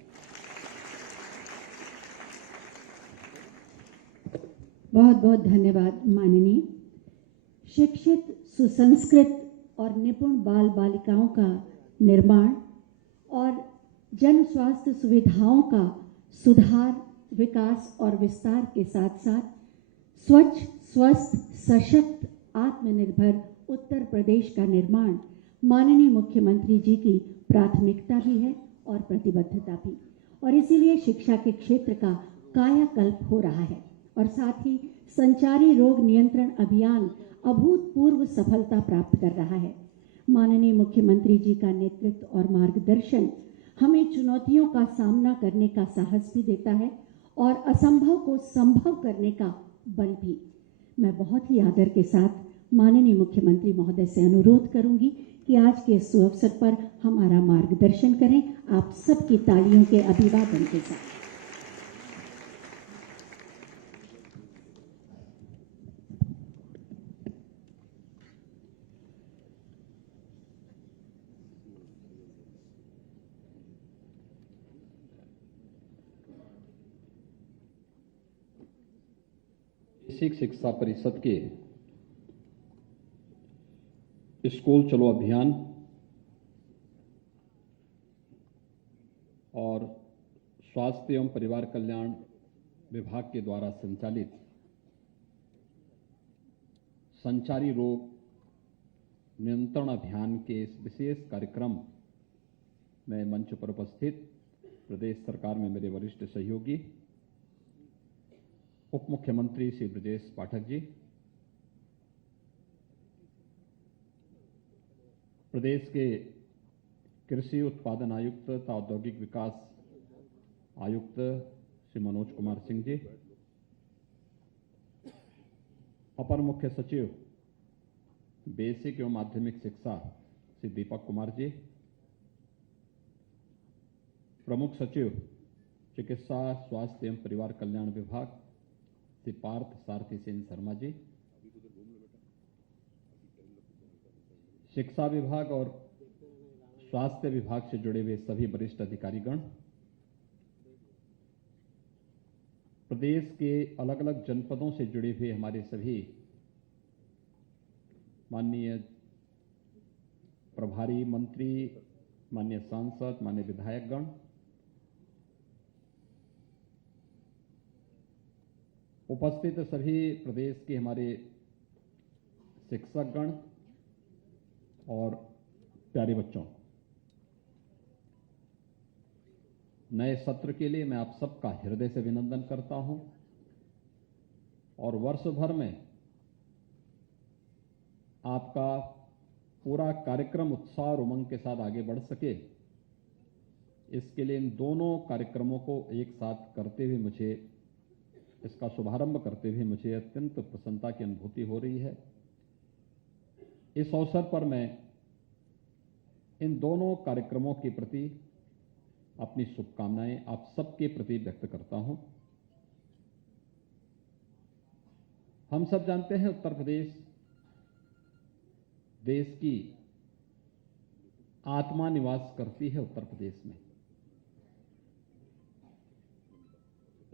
बहुत बहुत धन्यवाद माननीय। शिक्षित, सुसंस्कृत और निपुण बाल बालिकाओं का निर्माण और जन स्वास्थ्य सुविधाओं का सुधार, विकास और विस्तार के साथ साथ स्वच्छ, स्वस्थ, सशक्त, आत्मनिर्भर उत्तर प्रदेश का निर्माण माननीय मुख्यमंत्री जी की प्राथमिकता भी है और प्रतिबद्धता भी, और इसीलिए शिक्षा के क्षेत्र का कायाकल्प हो रहा है और साथ ही संचारी रोग नियंत्रण अभियान अभूतपूर्व सफलता प्राप्त कर रहा है। माननीय मुख्यमंत्री जी का नेतृत्व और मार्गदर्शन हमें चुनौतियों का सामना करने का साहस भी देता है और असंभव को संभव करने का बल भी। मैं बहुत ही आदर के साथ माननीय मुख्यमंत्री महोदय से अनुरोध करूंगी कि आज के इस अवसर पर हमारा मार्गदर्शन करें, आप सबकी तालियों के अभिवादन के साथ। बेसिक शिक्षा परिषद के स्कूल चलो अभियान और स्वास्थ्य एवं परिवार कल्याण विभाग के द्वारा संचालित संचारी रोग नियंत्रण अभियान के इस विशेष कार्यक्रम में मंच पर उपस्थित प्रदेश सरकार में मेरे वरिष्ठ सहयोगी उप मुख्यमंत्री श्री ब्रजेश पाठक जी, प्रदेश के कृषि उत्पादन आयुक्त तथा औद्योगिक विकास आयुक्त श्री मनोज कुमार सिंह जी, अपर मुख्य सचिव बेसिक एवं माध्यमिक शिक्षा श्री दीपक कुमार जी, प्रमुख सचिव चिकित्सा स्वास्थ्य एवं परिवार कल्याण विभाग श्री पार्थ सारथी सेन शर्मा जी, शिक्षा विभाग और स्वास्थ्य विभाग से जुड़े हुए सभी वरिष्ठ अधिकारीगण, प्रदेश के अलग अलग जनपदों से जुड़े हुए हमारे सभी माननीय प्रभारी मंत्री, माननीय सांसद, माननीय विधायकगण, उपस्थित सभी प्रदेश के हमारे शिक्षकगण और प्यारे बच्चों, नए सत्र के लिए मैं आप सबका हृदय से अभिनंदन करता हूं और वर्ष भर में आपका पूरा कार्यक्रम उत्साह और उमंग के साथ आगे बढ़ सके, इसके लिए इन दोनों कार्यक्रमों को एक साथ करते हुए मुझे, इसका शुभारंभ करते हुए मुझे अत्यंत प्रसन्नता की अनुभूति हो रही है। इस अवसर पर मैं इन दोनों कार्यक्रमों के प्रति अपनी शुभकामनाएं आप सबके प्रति व्यक्त करता हूं। हम सब जानते हैं उत्तर प्रदेश देश की आत्मा निवास करती है। उत्तर प्रदेश में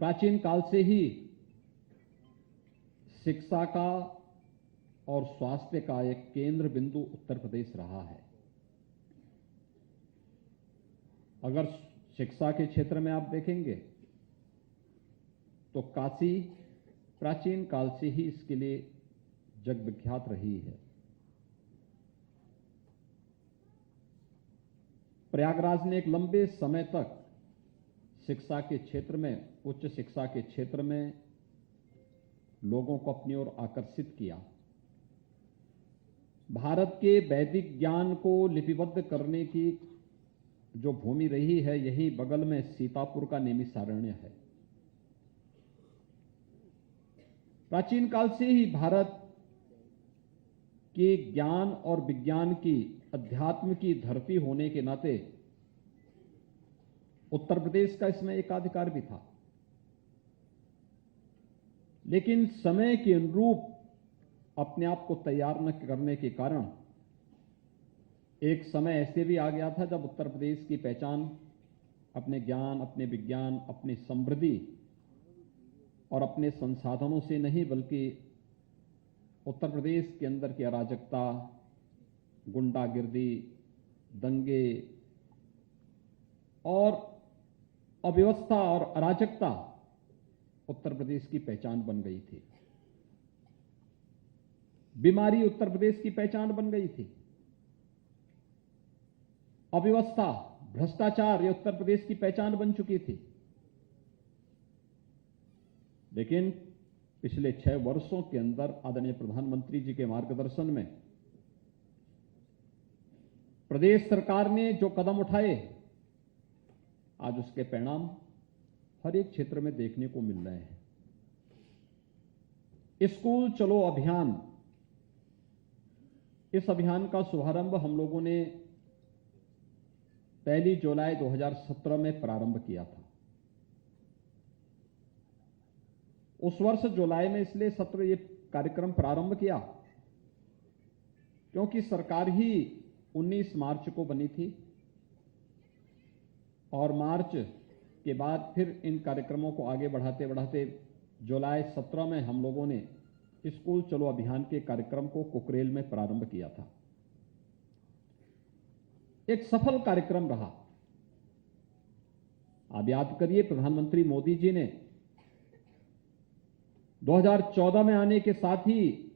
प्राचीन काल से ही शिक्षा का और स्वास्थ्य का एक केंद्र बिंदु उत्तर प्रदेश रहा है। अगर शिक्षा के क्षेत्र में आप देखेंगे तो काशी प्राचीन काल से ही इसके लिए जग विख्यात रही है। प्रयागराज ने एक लंबे समय तक शिक्षा के क्षेत्र में, उच्च शिक्षा के क्षेत्र में लोगों को अपनी ओर आकर्षित किया। भारत के वैदिक ज्ञान को लिपिबद्ध करने की जो भूमि रही है, यही बगल में सीतापुर का नैमिषारण्य है। प्राचीन काल से ही भारत के ज्ञान और विज्ञान की, अध्यात्म की धरती होने के नाते उत्तर प्रदेश का इसमें एकाधिकार भी था। लेकिन समय के अनुरूप अपने आप को तैयार न करने के कारण एक समय ऐसे भी आ गया था जब उत्तर प्रदेश की पहचान अपने ज्ञान, अपने विज्ञान, अपनी समृद्धि और अपने संसाधनों से नहीं, बल्कि उत्तर प्रदेश के अंदर की अराजकता, गुंडागिर्दी, दंगे और अव्यवस्था और अराजकता उत्तर प्रदेश की पहचान बन गई थी। बीमारी उत्तर प्रदेश की पहचान बन गई थी। अव्यवस्था, भ्रष्टाचार ये उत्तर प्रदेश की पहचान बन चुकी थी। लेकिन पिछले 6 वर्षों के अंदर आदरणीय प्रधानमंत्री जी के मार्गदर्शन में प्रदेश सरकार ने जो कदम उठाए, आज उसके परिणाम हर एक क्षेत्र में देखने को मिल रहे हैं। स्कूल चलो अभियान, इस अभियान का शुभारंभ हम लोगों ने 1 जुलाई 2017 में प्रारंभ किया था। उस वर्ष जुलाई में इसलिए सत्र ये कार्यक्रम प्रारंभ किया क्योंकि सरकार ही 19 मार्च को बनी थी और मार्च के बाद फिर इन कार्यक्रमों को आगे बढ़ाते बढ़ाते जुलाई 17 में हम लोगों ने स्कूल चलो अभियान के कार्यक्रम को कुकरेल में प्रारंभ किया था। एक सफल कार्यक्रम रहा। आप याद करिए, प्रधानमंत्री मोदी जी ने 2014 में आने के साथ ही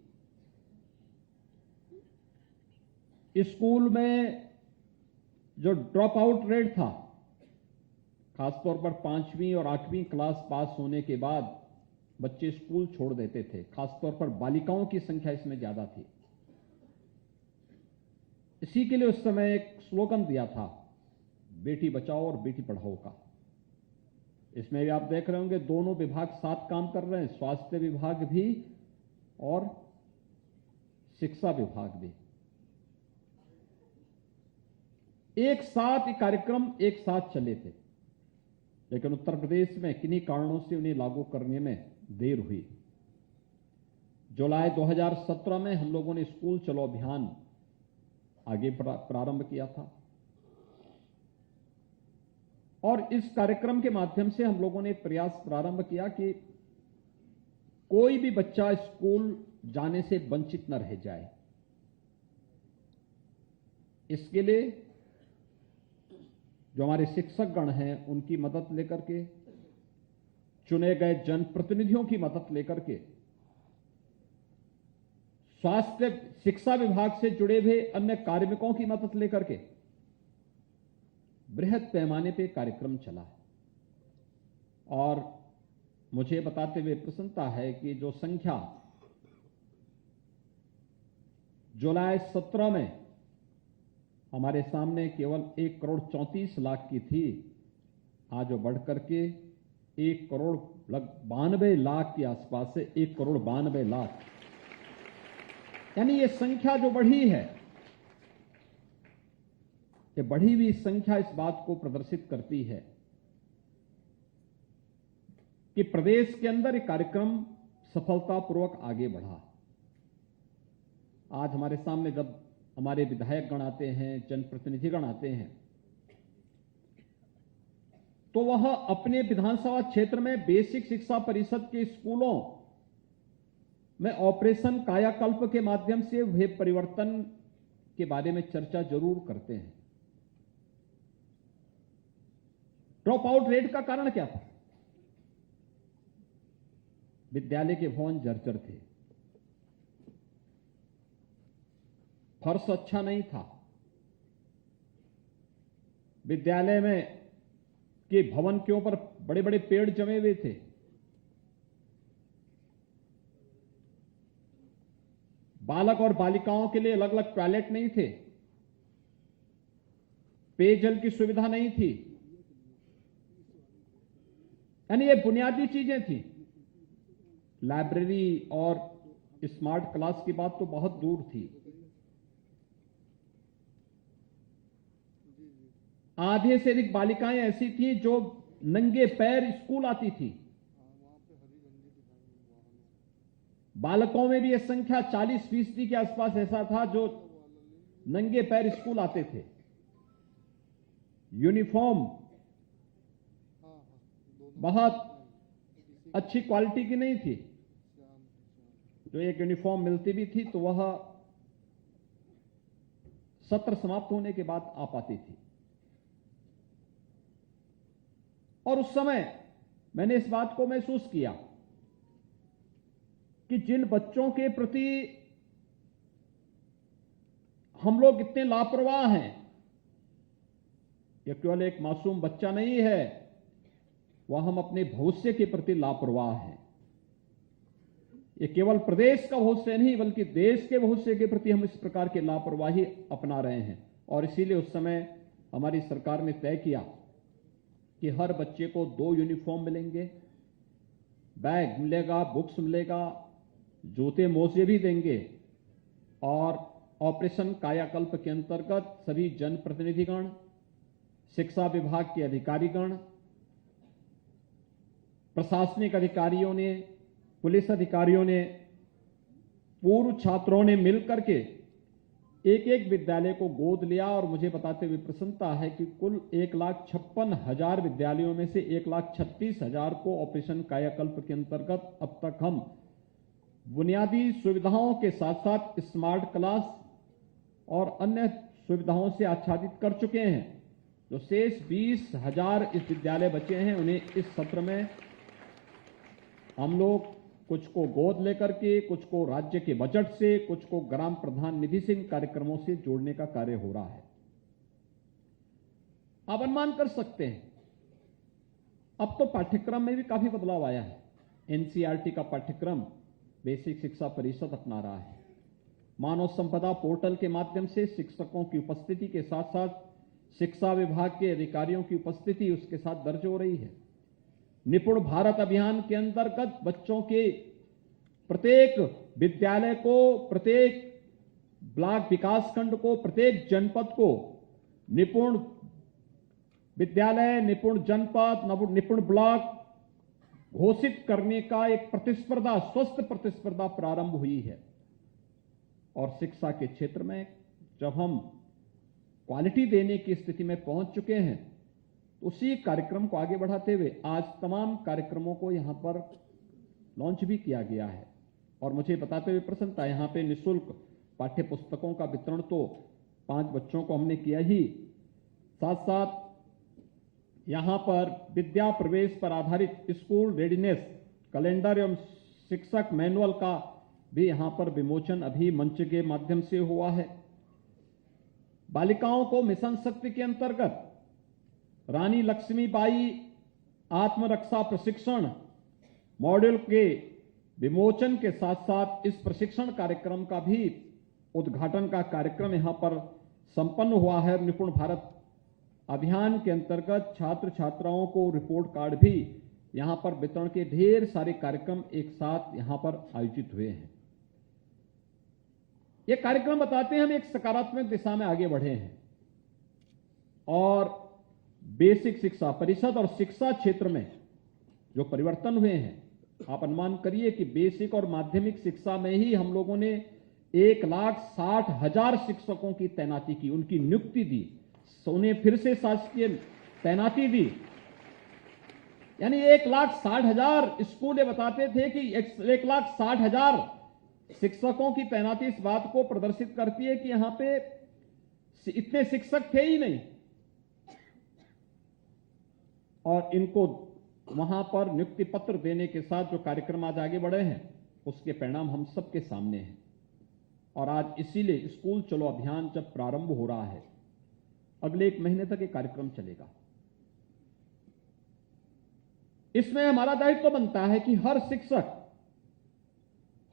स्कूल में जो ड्रॉप आउट रेट था, खासतौर पर 5वीं और 8वीं क्लास पास होने के बाद बच्चे स्कूल छोड़ देते थे, खासतौर पर बालिकाओं की संख्या इसमें ज्यादा थी। इसी के लिए उस समय एक स्लोगन दिया था, बेटी बचाओ और बेटी पढ़ाओ का। इसमें भी आप देख रहे होंगे दोनों विभाग साथ काम कर रहे हैं, स्वास्थ्य विभाग भी और शिक्षा विभाग भी। एक साथ ये कार्यक्रम एक साथ चले थे, लेकिन उत्तर प्रदेश में किन्हीं कारणों से उन्हें लागू करने में देर हुई। जुलाई 2017 में हम लोगों ने स्कूल चलो अभियान आगे प्रारंभ किया था और इस कार्यक्रम के माध्यम से हम लोगों ने एक प्रयास प्रारंभ किया कि कोई भी बच्चा स्कूल जाने से वंचित न रह जाए। इसके लिए जो हमारे शिक्षकगण हैं उनकी मदद लेकर के, चुने गए जनप्रतिनिधियों की मदद लेकर के, स्वास्थ्य शिक्षा विभाग से जुड़े हुए अन्य कार्मिकों की मदद लेकर के बृहद पैमाने पे कार्यक्रम चला। और मुझे बताते हुए प्रसन्नता है कि जो संख्या जुलाई 17 में हमारे सामने केवल 1,34,00,000 की थी, आज वो बढ़कर के 1,92,00,000 के आसपास से 1,92,00,000, यानी ये संख्या जो बढ़ी है, ये बढ़ी हुई संख्या इस बात को प्रदर्शित करती है कि प्रदेश के अंदर ये कार्यक्रम सफलतापूर्वक आगे बढ़ा। आज हमारे सामने जब हमारे विधायक गण आते हैं, जनप्रतिनिधिगण आते हैं, तो वह अपने विधानसभा क्षेत्र में बेसिक शिक्षा परिषद के स्कूलों में ऑपरेशन कायाकल्प के माध्यम से हुए परिवर्तन के बारे में चर्चा जरूर करते हैं। ड्रॉप आउट रेट का कारण क्या था? विद्यालय के भवन जर्जर थे, फर्श अच्छा नहीं था, विद्यालय में के भवन के ऊपर बड़े बड़े पेड़ जमे हुए थे, बालक और बालिकाओं के लिए अलग अलग टॉयलेट नहीं थे, पेयजल की सुविधा नहीं थी, यानी ये बुनियादी चीजें थी। लाइब्रेरी और स्मार्ट क्लास की बात तो बहुत दूर थी। आधे से अधिक बालिकाएं ऐसी थी जो नंगे पैर स्कूल आती थी। बालकों में भी यह संख्या 40% के आसपास ऐसा था जो नंगे पैर स्कूल आते थे। यूनिफॉर्म बहुत अच्छी क्वालिटी की नहीं थी, जो एक यूनिफॉर्म मिलती भी थी तो वह सत्र समाप्त होने के बाद आ पाती थी। और उस समय मैंने इस बात को महसूस किया कि जिन बच्चों के प्रति हम लोग इतने लापरवाह हैं। यह केवल एक मासूम बच्चा नहीं है, वह हम अपने भविष्य के प्रति लापरवाह हैं। ये केवल प्रदेश का भविष्य नहीं बल्कि देश के भविष्य के प्रति हम इस प्रकार की लापरवाही अपना रहे हैं। और इसीलिए उस समय हमारी सरकार ने तय किया कि हर बच्चे को 2 यूनिफॉर्म मिलेंगे, बैग मिलेगा, बुक्स मिलेगा, जूते मोजे भी देंगे। और ऑपरेशन कायाकल्प के अंतर्गत सभी जनप्रतिनिधिगण, शिक्षा विभाग के अधिकारीगण, प्रशासनिक अधिकारियों ने, पुलिस अधिकारियों ने, पूर्व छात्रों ने मिलकर के एक एक विद्यालय को गोद लिया। और मुझे बताते हुए प्रसन्नता है कि कुल 1,56,000 विद्यालयों में से 1,36,000 को ऑपरेशन कायाकल्प के अंतर्गत अब तक हम बुनियादी सुविधाओं के साथ साथ स्मार्ट क्लास और अन्य सुविधाओं से आच्छादित कर चुके हैं। जो शेष 20,000 इस विद्यालय बचे हैं, उन्हें इस सत्र में हम लोग कुछ को गोद लेकर के, कुछ को राज्य के बजट से, कुछ को ग्राम प्रधान निधि से इन कार्यक्रमों से जोड़ने का कार्य हो रहा है। आप अनुमान कर सकते हैं, अब तो पाठ्यक्रम में भी काफी बदलाव आया है। एनसीईआरटी का पाठ्यक्रम बेसिक शिक्षा परिषद अपना रहा है। मानव संपदा पोर्टल के माध्यम से शिक्षकों की उपस्थिति के साथ साथ शिक्षा विभाग के अधिकारियों की उपस्थिति उसके साथ दर्ज हो रही है। निपुण भारत अभियान के अंतर्गत बच्चों के प्रत्येक विद्यालय को, प्रत्येक ब्लॉक विकास खंड को, प्रत्येक जनपद को निपुण विद्यालय, निपुण जनपद, निपुण ब्लॉक घोषित करने का एक प्रतिस्पर्धा, स्वस्थ प्रतिस्पर्धा प्रारंभ हुई है। और शिक्षा के क्षेत्र में जब हम क्वालिटी देने की स्थिति में पहुंच चुके हैं, उसी कार्यक्रम को आगे बढ़ाते हुए आज तमाम कार्यक्रमों को यहां पर लॉन्च भी किया गया है। और मुझे बताते हुए प्रसन्नता है, यहां पे निःशुल्क पाठ्य पुस्तकों का वितरण तो 5 बच्चों को हमने किया ही, साथ साथ यहां पर विद्या प्रवेश पर आधारित स्कूल रेडीनेस कैलेंडर एवं शिक्षक मैनुअल का भी यहां पर विमोचन अभी मंच के माध्यम से हुआ है। बालिकाओं को मिशन शक्ति के अंतर्गत रानी लक्ष्मीबाई आत्मरक्षा प्रशिक्षण मॉड्यूल के विमोचन के साथ साथ इस प्रशिक्षण कार्यक्रम का भी उद्घाटन का कार्यक्रम यहां पर संपन्न हुआ है। निपुण भारत अभियान के अंतर्गत छात्र छात्राओं को रिपोर्ट कार्ड भी यहां पर वितरण के ढेर सारे कार्यक्रम एक साथ यहां पर आयोजित हुए हैं। ये कार्यक्रम बताते हैं हम एक सकारात्मक दिशा में आगे बढ़े हैं। और बेसिक शिक्षा परिषद और शिक्षा क्षेत्र में जो परिवर्तन हुए हैं, आप अनुमान करिए कि बेसिक और माध्यमिक शिक्षा में ही हम लोगों ने 1,60,000 शिक्षकों की तैनाती की, उनकी नियुक्ति दी, उन्हें फिर से शासकीय तैनाती दी। यानी 1,60,000 स्कूल ये बताते थे कि 1,60,000 शिक्षकों की तैनाती इस बात को प्रदर्शित करती है कि यहां पे इतने शिक्षक थे ही नहीं। और इनको वहां पर नियुक्ति पत्र देने के साथ जो कार्यक्रम आज आगे बढ़े हैं, उसके परिणाम हम सबके सामने हैं। और आज इसीलिए स्कूल चलो अभियान जब प्रारंभ हो रहा है, अगले 1 महीने तक ये कार्यक्रम चलेगा। इसमें हमारा दायित्व बनता है कि हर शिक्षक,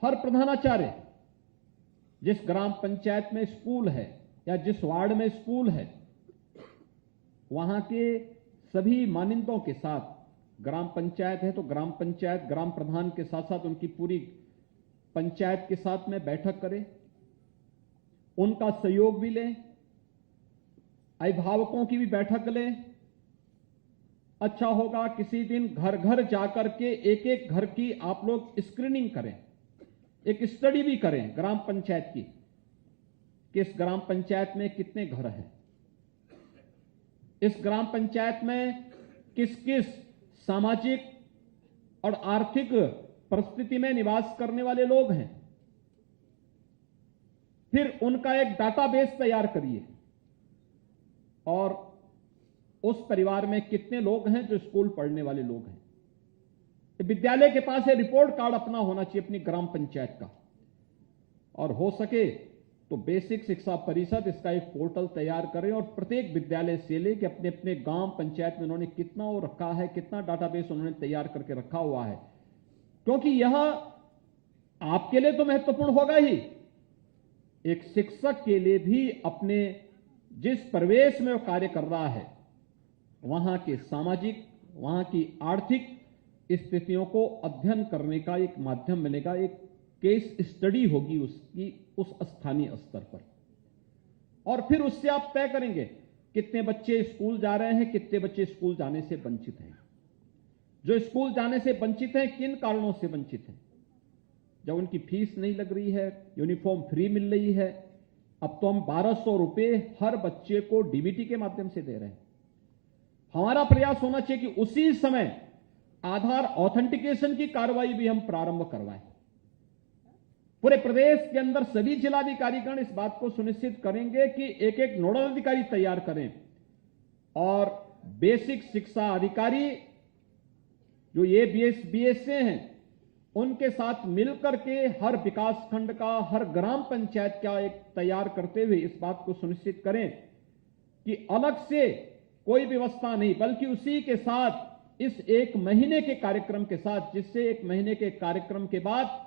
हर प्रधानाचार्य, जिस ग्राम पंचायत में स्कूल है या जिस वार्ड में स्कूल है, वहां के सभी मानदंडों के साथ, ग्राम पंचायत है तो ग्राम पंचायत, ग्राम प्रधान के साथ साथ उनकी पूरी पंचायत के साथ में बैठक करें, उनका सहयोग भी लें, अभिभावकों की भी बैठक लें। अच्छा होगा किसी दिन घर घर जाकर के एक एक घर की आप लोग स्क्रीनिंग करें, एक स्टडी भी करें ग्राम पंचायत की, किस ग्राम पंचायत में कितने घर हैं, इस ग्राम पंचायत में किस किस सामाजिक और आर्थिक परिस्थिति में निवास करने वाले लोग हैं। फिर उनका एक डाटाबेस तैयार करिए और उस परिवार में कितने लोग हैं जो स्कूल पढ़ने वाले लोग हैं। विद्यालय के पास ये रिपोर्ट कार्ड अपना होना चाहिए अपनी ग्राम पंचायत का। और हो सके तो बेसिक शिक्षा परिषद इसका एक पोर्टल तैयार करें और प्रत्येक विद्यालय से लेकर अपने अपने गांव पंचायत में उन्होंने कितना वो रखा है, कितना डाटाबेस उन्होंने तैयार करके रखा हुआ है, क्योंकि यह आपके लिए तो महत्वपूर्ण होगा ही, एक शिक्षक के लिए भी अपने जिस परिवेश में वो कार्य कर रहा है वहां के सामाजिक, वहां की आर्थिक स्थितियों को अध्ययन करने का एक माध्यम मिलेगा, एक केस स्टडी होगी उसकी उस स्थानीय स्तर पर। और फिर उससे आप तय करेंगे कितने बच्चे स्कूल जा रहे हैं, कितने बच्चे स्कूल जाने से वंचित हैं। जो स्कूल जाने से वंचित हैं, किन कारणों से वंचित हैं? जब उनकी फीस नहीं लग रही है, यूनिफॉर्म फ्री मिल रही है। अब तो हम 1200 रुपए हर बच्चे को डीबीटी के माध्यम से दे रहे हैं। हमारा प्रयास होना चाहिए कि उसी समय आधार ऑथेंटिकेशन की कार्रवाई भी हम प्रारंभ करवाएं। पूरे प्रदेश के अंदर सभी जिलाधिकारीगण इस बात को सुनिश्चित करेंगे कि एक एक नोडल अधिकारी तैयार करें और बेसिक शिक्षा अधिकारी जो ये बीएसए हैं उनके साथ मिलकर के हर विकास खंड का, हर ग्राम पंचायत का एक तैयार करते हुए इस बात को सुनिश्चित करें कि अलग से कोई व्यवस्था नहीं, बल्कि उसी के साथ इस 1 महीने के कार्यक्रम के साथ, जिससे 1 महीने के कार्यक्रम के बाद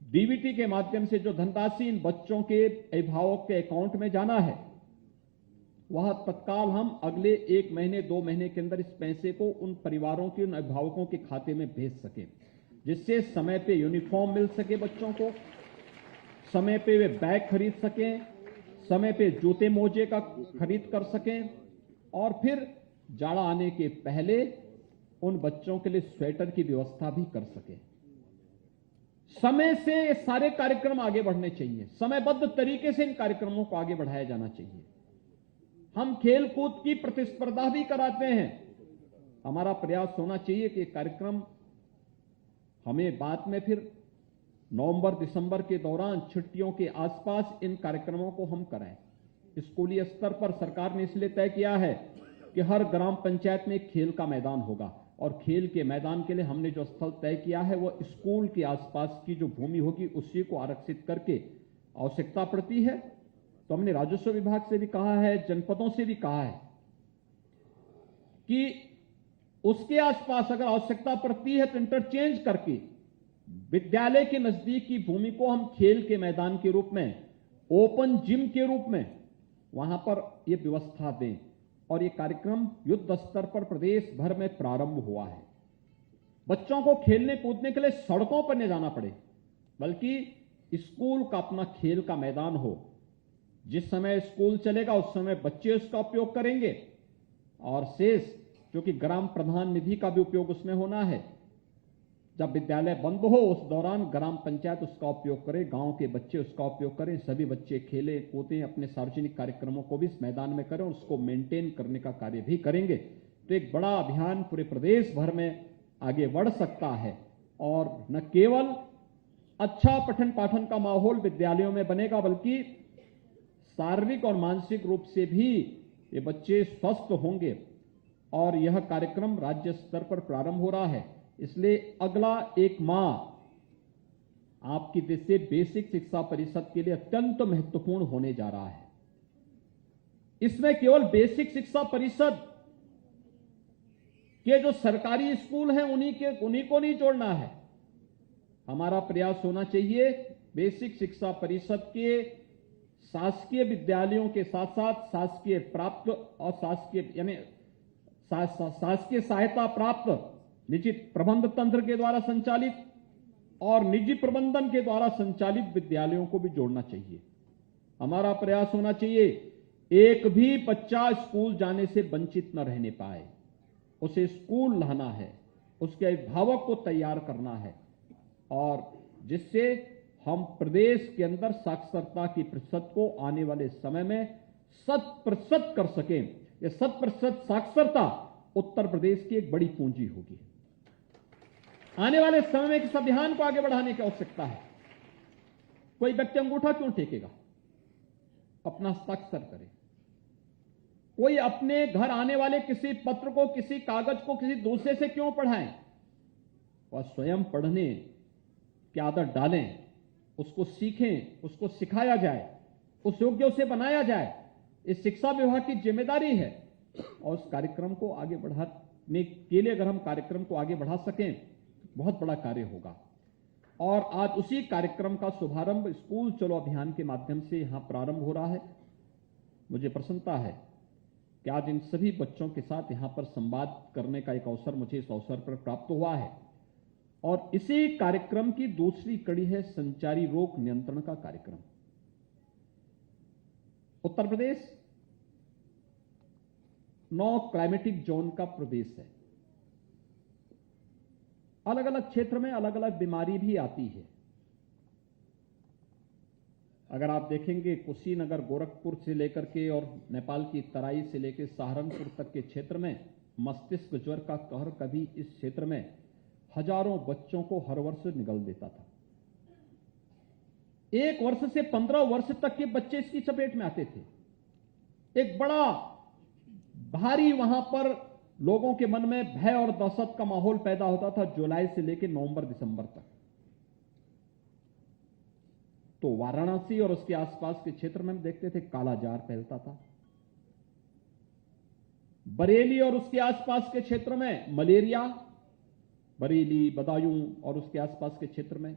डीबीटी के माध्यम से जो धनराशि इन बच्चों के अभिभावक के अकाउंट में जाना है, वह तत्काल हम अगले 1 महीने 2 महीने के अंदर इस पैसे को उन परिवारों के, उन अभिभावकों के खाते में भेज सके, जिससे समय पे यूनिफॉर्म मिल सके बच्चों को, समय पे वे बैग खरीद सकें, समय पे जूते मोजे का खरीद कर सकें और फिर जाड़ा आने के पहले उन बच्चों के लिए स्वेटर की व्यवस्था भी कर सकें। समय से ये सारे कार्यक्रम आगे बढ़ने चाहिए, समयबद्ध तरीके से इन कार्यक्रमों को आगे बढ़ाया जाना चाहिए। हम खेल कूद की प्रतिस्पर्धा भी कराते हैं। हमारा प्रयास होना चाहिए कि कार्यक्रम हमें बाद में फिर नवंबर दिसंबर के दौरान छुट्टियों के आसपास इन कार्यक्रमों को हम करें। स्कूली स्तर पर सरकार ने इसलिए तय किया है कि हर ग्राम पंचायत में एक खेल का मैदान होगा और खेल के मैदान के लिए हमने जो स्थल तय किया है वो स्कूल के आसपास की जो भूमि होगी उसी को आरक्षित करके, आवश्यकता पड़ती है तो हमने राजस्व विभाग से भी कहा है, जनपदों से भी कहा है कि उसके आसपास अगर आवश्यकता पड़ती है तो इंटरचेंज करके विद्यालय के नजदीक की भूमि को हम खेल के मैदान के रूप में, ओपन जिम के रूप में वहां पर यह व्यवस्था दें। और ये कार्यक्रम युद्ध स्तर पर प्रदेश भर में प्रारंभ हुआ है। बच्चों को खेलने कूदने के लिए सड़कों पर न जाना पड़े, बल्कि स्कूल का अपना खेल का मैदान हो। जिस समय स्कूल चलेगा उस समय बच्चे उसका उपयोग करेंगे और शेष, क्योंकि ग्राम प्रधान निधि का भी उपयोग उसमें होना है, जब विद्यालय बंद हो उस दौरान ग्राम पंचायत उसका उपयोग करे, गांव के बच्चे उसका उपयोग करें, सभी बच्चे खेलें कूदें, अपने सार्वजनिक कार्यक्रमों को भी इस मैदान में करें और उसको मेंटेन करने का कार्य भी करेंगे तो एक बड़ा अभियान पूरे प्रदेश भर में आगे बढ़ सकता है। और न केवल अच्छा पठन पाठन का माहौल विद्यालयों में बनेगा, बल्कि शारीरिक और मानसिक रूप से भी ये बच्चे स्वस्थ होंगे। और यह कार्यक्रम राज्य स्तर पर प्रारंभ हो रहा है, इसलिए अगला 1 माह आपकी देश से बेसिक शिक्षा परिषद के लिए अत्यंत महत्वपूर्ण होने जा रहा है। इसमें केवल बेसिक शिक्षा परिषद के जो सरकारी स्कूल हैं उन्हीं को नहीं जोड़ना है। हमारा प्रयास होना चाहिए बेसिक शिक्षा परिषद के शासकीय विद्यालयों के साथ साथ शासकीय प्राप्त और शासकीय यानी शासकीय सहायता प्राप्त निजी प्रबंध तंत्र के द्वारा संचालित और निजी प्रबंधन के द्वारा संचालित विद्यालयों को भी जोड़ना चाहिए। हमारा प्रयास होना चाहिए एक भी बच्चा स्कूल जाने से वंचित न रहने पाए, उसे स्कूल लाना है, उसके अभिभावक को तैयार करना है और जिससे हम प्रदेश के अंदर साक्षरता की प्रतिशत को आने वाले समय में 100% कर सकें। यह 100% साक्षरता उत्तर प्रदेश की एक बड़ी पूंजी होगी। आने वाले समय में इस अभियान को आगे बढ़ाने की आवश्यकता है। कोई व्यक्ति अंगूठा क्यों टेकेगा? अपना हस्ताक्षर करे। कोई अपने घर आने वाले किसी पत्र को, किसी कागज को किसी दूसरे से क्यों पढ़ाएं? और स्वयं पढ़ने की आदत डालें, उसको सीखें, उसको सिखाया जाए उस योग्य से बनाया जाए, इस शिक्षा विभाग की जिम्मेदारी है। और उस कार्यक्रम को आगे बढ़ाने के लिए अगर हम कार्यक्रम को आगे बढ़ा सकें, बहुत बड़ा कार्य होगा। और आज उसी कार्यक्रम का शुभारंभ स्कूल चलो अभियान के माध्यम से यहां प्रारंभ हो रहा है। मुझे प्रसन्नता है कि आज इन सभी बच्चों के साथ यहां पर संवाद करने का एक अवसर मुझे इस अवसर पर प्राप्त हुआ है। और इसी कार्यक्रम की दूसरी कड़ी है संचारी रोग नियंत्रण का कार्यक्रम। उत्तर प्रदेश 9 क्लाइमेटिक जोन का प्रदेश है। अलग अलग क्षेत्र में अलग अलग बीमारी भी आती है। अगर आप देखेंगे कुशीनगर, गोरखपुर से लेकर के और नेपाल की तराई से लेकर सहारनपुर तक के क्षेत्र में मस्तिष्क ज्वर का कहर कभी इस क्षेत्र में हजारों बच्चों को हर वर्ष निगल देता था। 1 वर्ष से 15 वर्ष तक के बच्चे इसकी चपेट में आते थे। एक बड़ा भारी वहां पर लोगों के मन में भय और दहशत का माहौल पैदा होता था जुलाई से लेकर नवंबर दिसंबर तक। तो वाराणसी और उसके आसपास के क्षेत्र में हम देखते थे कालाजार फैलता था। बरेली और उसके आसपास के क्षेत्र में मलेरिया, बरेली, बदायूं और उसके आसपास के क्षेत्र में,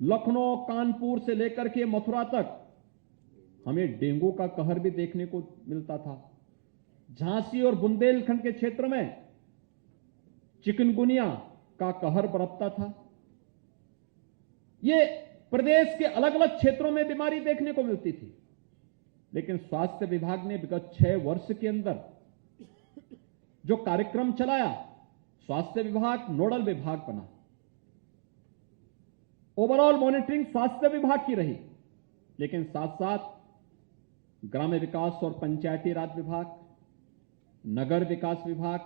लखनऊ, कानपुर से लेकर के मथुरा तक हमें डेंगू का कहर भी देखने को मिलता था। झांसी और बुंदेलखंड के क्षेत्र में चिकनगुनिया का कहर बरतता था। ये प्रदेश के अलग अलग क्षेत्रों में बीमारी देखने को मिलती थी। लेकिन स्वास्थ्य विभाग ने विगत 6 वर्ष के अंदर जो कार्यक्रम चलाया, स्वास्थ्य विभाग नोडल विभाग बना। ओवरऑल मॉनिटरिंग स्वास्थ्य विभाग की रही, लेकिन साथ साथ ग्राम्य विकास और पंचायती राज विभाग, नगर विकास विभाग,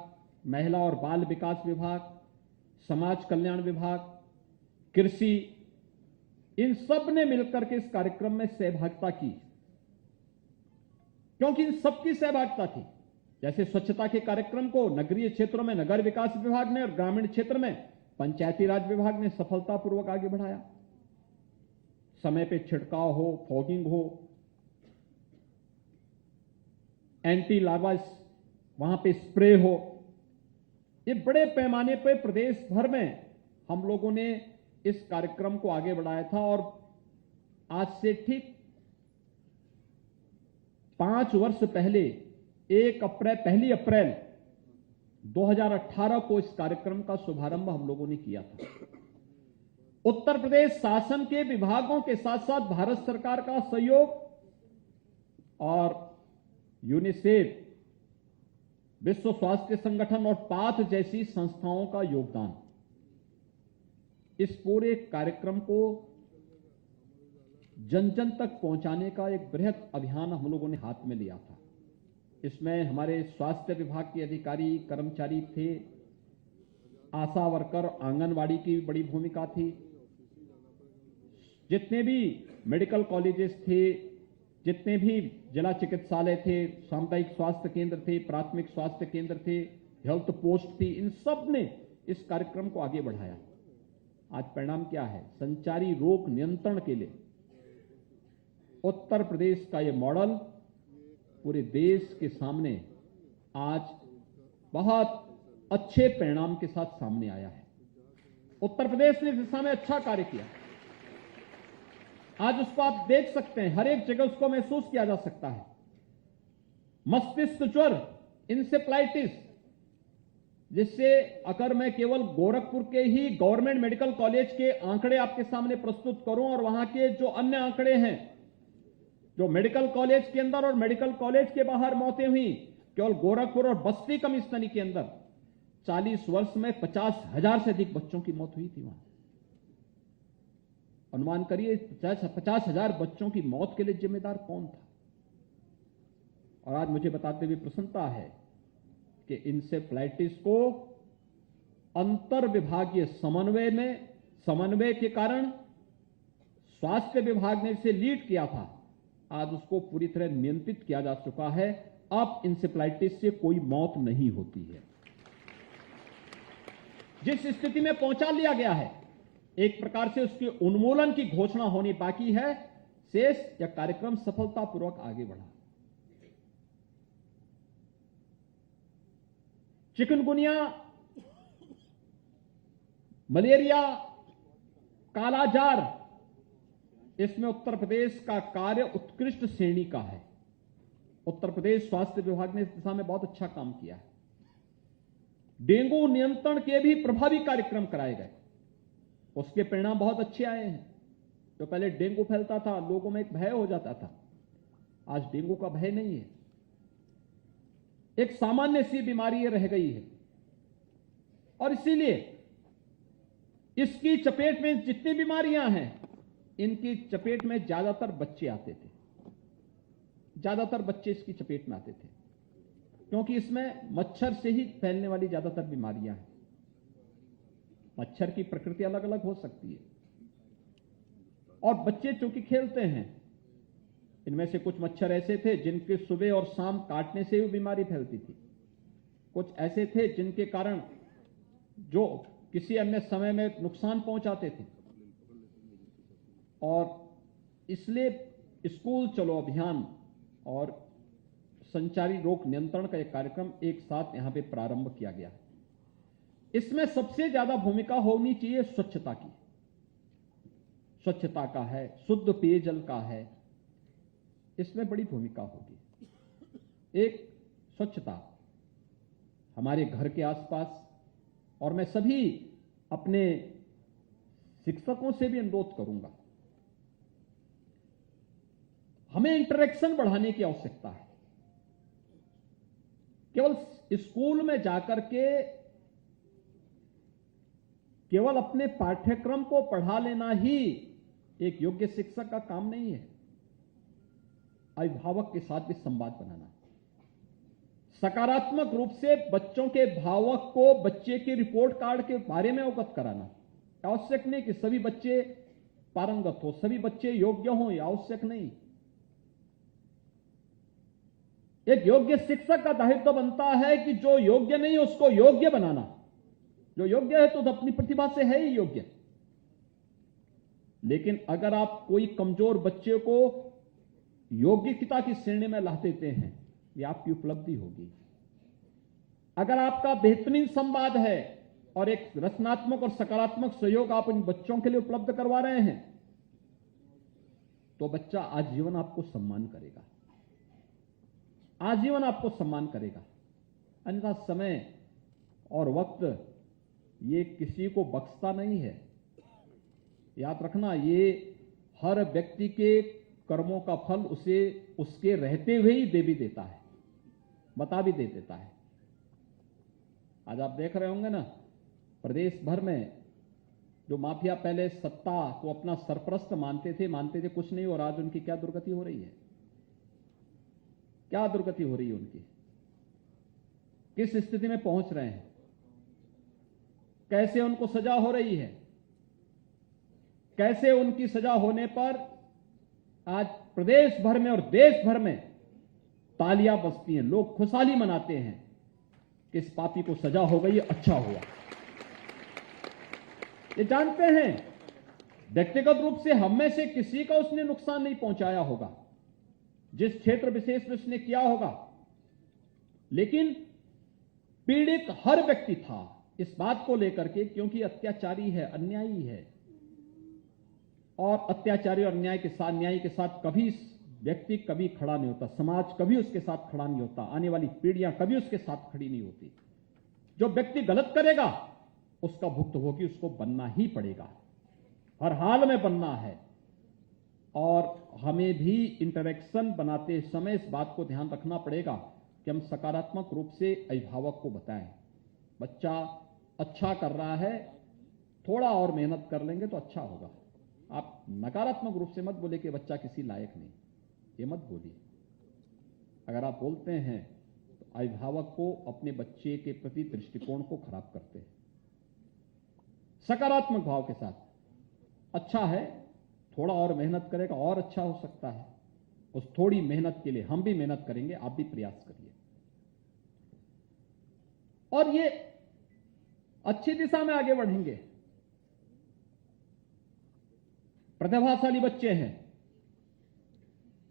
महिला और बाल विकास विभाग, समाज कल्याण विभाग, कृषि, इन सब ने मिलकर के इस कार्यक्रम में सहभागिता की। क्योंकि इन सबकी सहभागिता थी। जैसे स्वच्छता के कार्यक्रम को नगरीय क्षेत्रों में नगर विकास विभाग ने और ग्रामीण क्षेत्र में पंचायती राज विभाग ने सफलतापूर्वक आगे बढ़ाया। समय पे छिड़काव हो, फॉगिंग हो, एंटी लार्वा वहां पे स्प्रे हो, ये बड़े पैमाने पे प्रदेश भर में हम लोगों ने इस कार्यक्रम को आगे बढ़ाया था। और आज से ठीक 5 वर्ष पहले 1 अप्रैल 2018 को इस कार्यक्रम का शुभारंभ हम लोगों ने किया था। उत्तर प्रदेश शासन के विभागों के साथ साथ भारत सरकार का सहयोग और यूनिसेफ, विश्व स्वास्थ्य संगठन और पाथ जैसी संस्थाओं का योगदान, इस पूरे कार्यक्रम को जन जन तक पहुंचाने का एक बृहद अभियान हम लोगों ने हाथ में लिया था। इसमें हमारे स्वास्थ्य विभाग के अधिकारी, कर्मचारी थे, आशा वर्कर, आंगनवाड़ी की बड़ी भूमिका थी। जितने भी मेडिकल कॉलेजेस थे, जितने भी जिला चिकित्सालय थे, सामुदायिक स्वास्थ्य केंद्र थे, प्राथमिक स्वास्थ्य केंद्र थे, हेल्थ पोस्ट थी, इन सब ने इस कार्यक्रम को आगे बढ़ाया। आज परिणाम क्या है? संचारी रोग नियंत्रण के लिए उत्तर प्रदेश का यह मॉडल पूरे देश के सामने आज बहुत अच्छे परिणाम के साथ सामने आया है। उत्तर प्रदेश ने इस दिशा में अच्छा कार्य किया। आज उसको आप देख सकते हैं, हर एक जगह उसको महसूस किया जा सकता है। मस्तिष्क ज्वर, इंसेफ्लाइटिस, जिससे अगर मैं केवल गोरखपुर के ही गवर्नमेंट मेडिकल कॉलेज के आंकड़े आपके सामने प्रस्तुत करूं और वहां के जो अन्य आंकड़े हैं, जो मेडिकल कॉलेज के अंदर और मेडिकल कॉलेज के बाहर मौतें हुई, केवल गोरखपुर और बस्ती कमिश्नरी के अंदर 40 वर्ष में 50,000 से अधिक बच्चों की मौत हुई थी। वहां अनुमान करिए 50,000 बच्चों की मौत के लिए जिम्मेदार कौन था? और आज मुझे बताते हुए प्रसन्नता है कि इंसेफ्लाइटिस को अंतर विभागीय समन्वय के कारण स्वास्थ्य विभाग ने इसे लीड किया था। आज उसको पूरी तरह नियंत्रित किया जा चुका है। अब इंसेफ्लाइटिस से कोई मौत नहीं होती है। जिस स्थिति में पहुंचा लिया गया है, एक प्रकार से उसके उन्मूलन की घोषणा होनी बाकी है। शेष या कार्यक्रम सफलतापूर्वक आगे बढ़ा। चिकनगुनिया, मलेरिया, कालाजार, इसमें उत्तर प्रदेश का कार्य उत्कृष्ट श्रेणी का है। उत्तर प्रदेश स्वास्थ्य विभाग ने इस दिशा में बहुत अच्छा काम किया है। डेंगू नियंत्रण के भी प्रभावी कार्यक्रम कराए गए, उसके परिणाम बहुत अच्छे आए हैं। जो पहले डेंगू फैलता था, लोगों में एक भय हो जाता था, आज डेंगू का भय नहीं है, एक सामान्य सी बीमारी रह गई है। और इसीलिए इसकी चपेट में जितनी बीमारियां हैं, इनकी चपेट में ज्यादातर बच्चे आते थे, ज्यादातर बच्चे इसकी चपेट में आते थे, क्योंकि इसमें मच्छर से ही फैलने वाली ज्यादातर बीमारियां हैं। मच्छर की प्रकृति अलग अलग हो सकती है, और बच्चे चूंकि खेलते हैं, इनमें से कुछ मच्छर ऐसे थे जिनके सुबह और शाम काटने से भी बीमारी फैलती थी, कुछ ऐसे थे जिनके कारण जो किसी अन्य समय में नुकसान पहुंचाते थे। और इसलिए स्कूल चलो अभियान और संचारी रोग नियंत्रण का एक कार्यक्रम एक साथ यहां पे प्रारंभ किया गया है। इसमें सबसे ज्यादा भूमिका होनी चाहिए स्वच्छता की। स्वच्छता का है, शुद्ध पेयजल का है, इसमें बड़ी भूमिका होगी। एक स्वच्छता हमारे घर के आसपास, और मैं सभी अपने शिक्षकों से भी अनुरोध करूंगा, हमें इंटरेक्शन बढ़ाने की आवश्यकता है। केवल स्कूल में जाकर के केवल अपने पाठ्यक्रम को पढ़ा लेना ही एक योग्य शिक्षक का काम नहीं है। अभिभावक के साथ भी संवाद बनाना, सकारात्मक रूप से बच्चों के भावक को बच्चे के रिपोर्ट कार्ड के बारे में अवगत कराना। आवश्यक नहीं कि सभी बच्चे पारंगत हो, सभी बच्चे योग्य हों, यह आवश्यक नहीं। एक योग्य शिक्षक का दायित्व बनता है कि जो योग्य नहीं उसको योग्य बनाना। जो योग्य है तो अपनी प्रतिभा से है ही योग्य, लेकिन अगर आप कोई कमजोर बच्चे को योग्यता की श्रेणी में ला देते हैं, ये आपकी उपलब्धि होगी। अगर आपका बेहतरीन संवाद है और एक रचनात्मक और सकारात्मक सहयोग आप इन बच्चों के लिए उपलब्ध करवा रहे हैं, तो बच्चा आजीवन आपको सम्मान करेगा, आजीवन आपको सम्मान करेगा। अन्यथा समय और वक्त ये किसी को बख्शता नहीं है। याद रखना, ये हर व्यक्ति के कर्मों का फल उसे उसके रहते हुए ही दे भी देता है, बता भी दे देता है। आज आप देख रहे होंगे ना, प्रदेश भर में जो माफिया पहले सत्ता को अपना सरप्रस्त मानते थे कुछ नहीं, और आज उनकी क्या दुर्गति हो रही है, क्या दुर्गति हो रही है उनकी, किस स्थिति में पहुंच रहे हैं, कैसे उनको सजा हो रही है, कैसे उनकी सजा होने पर आज प्रदेश भर में और देश भर में तालियां बजती हैं, लोग खुशहाली मनाते हैं कि इस पापी को सजा हो गई, अच्छा हुआ। ये जानते हैं व्यक्तिगत रूप से हम में से किसी का उसने नुकसान नहीं पहुंचाया होगा, जिस क्षेत्र विशेष में उसने किया होगा, लेकिन पीड़ित हर व्यक्ति था इस बात को लेकर के, क्योंकि अत्याचारी है, अन्यायी है, और अत्याचारी और न्याय के साथ कभी व्यक्ति कभी खड़ा नहीं होता, समाज कभी उसके साथ खड़ा नहीं होता, आने वाली पीढ़ियां कभी उसके साथ खड़ी नहीं होती। जो व्यक्ति गलत करेगा उसका भुक्तभोगी उसको बनना ही पड़ेगा, हर हाल में बनना है। और हमें भी इंटरेक्शन बनाते समय इस बात को ध्यान रखना पड़ेगा कि हम सकारात्मक रूप से अभिभावक को बताएं, बच्चा अच्छा कर रहा है, थोड़ा और मेहनत कर लेंगे तो अच्छा होगा। आप नकारात्मक रूप से मत बोले कि बच्चा किसी लायक नहीं, ये मत बोलिए। अगर आप बोलते हैं तो अभिभावक को अपने बच्चे के प्रति दृष्टिकोण को खराब करते हैं। सकारात्मक भाव के साथ, अच्छा है, थोड़ा और मेहनत करेगा और अच्छा हो सकता है, उस थोड़ी मेहनत के लिए हम भी मेहनत करेंगे, आप भी प्रयास करिए, और ये अच्छी दिशा में आगे बढ़ेंगे। प्रतिभाशाली बच्चे हैं,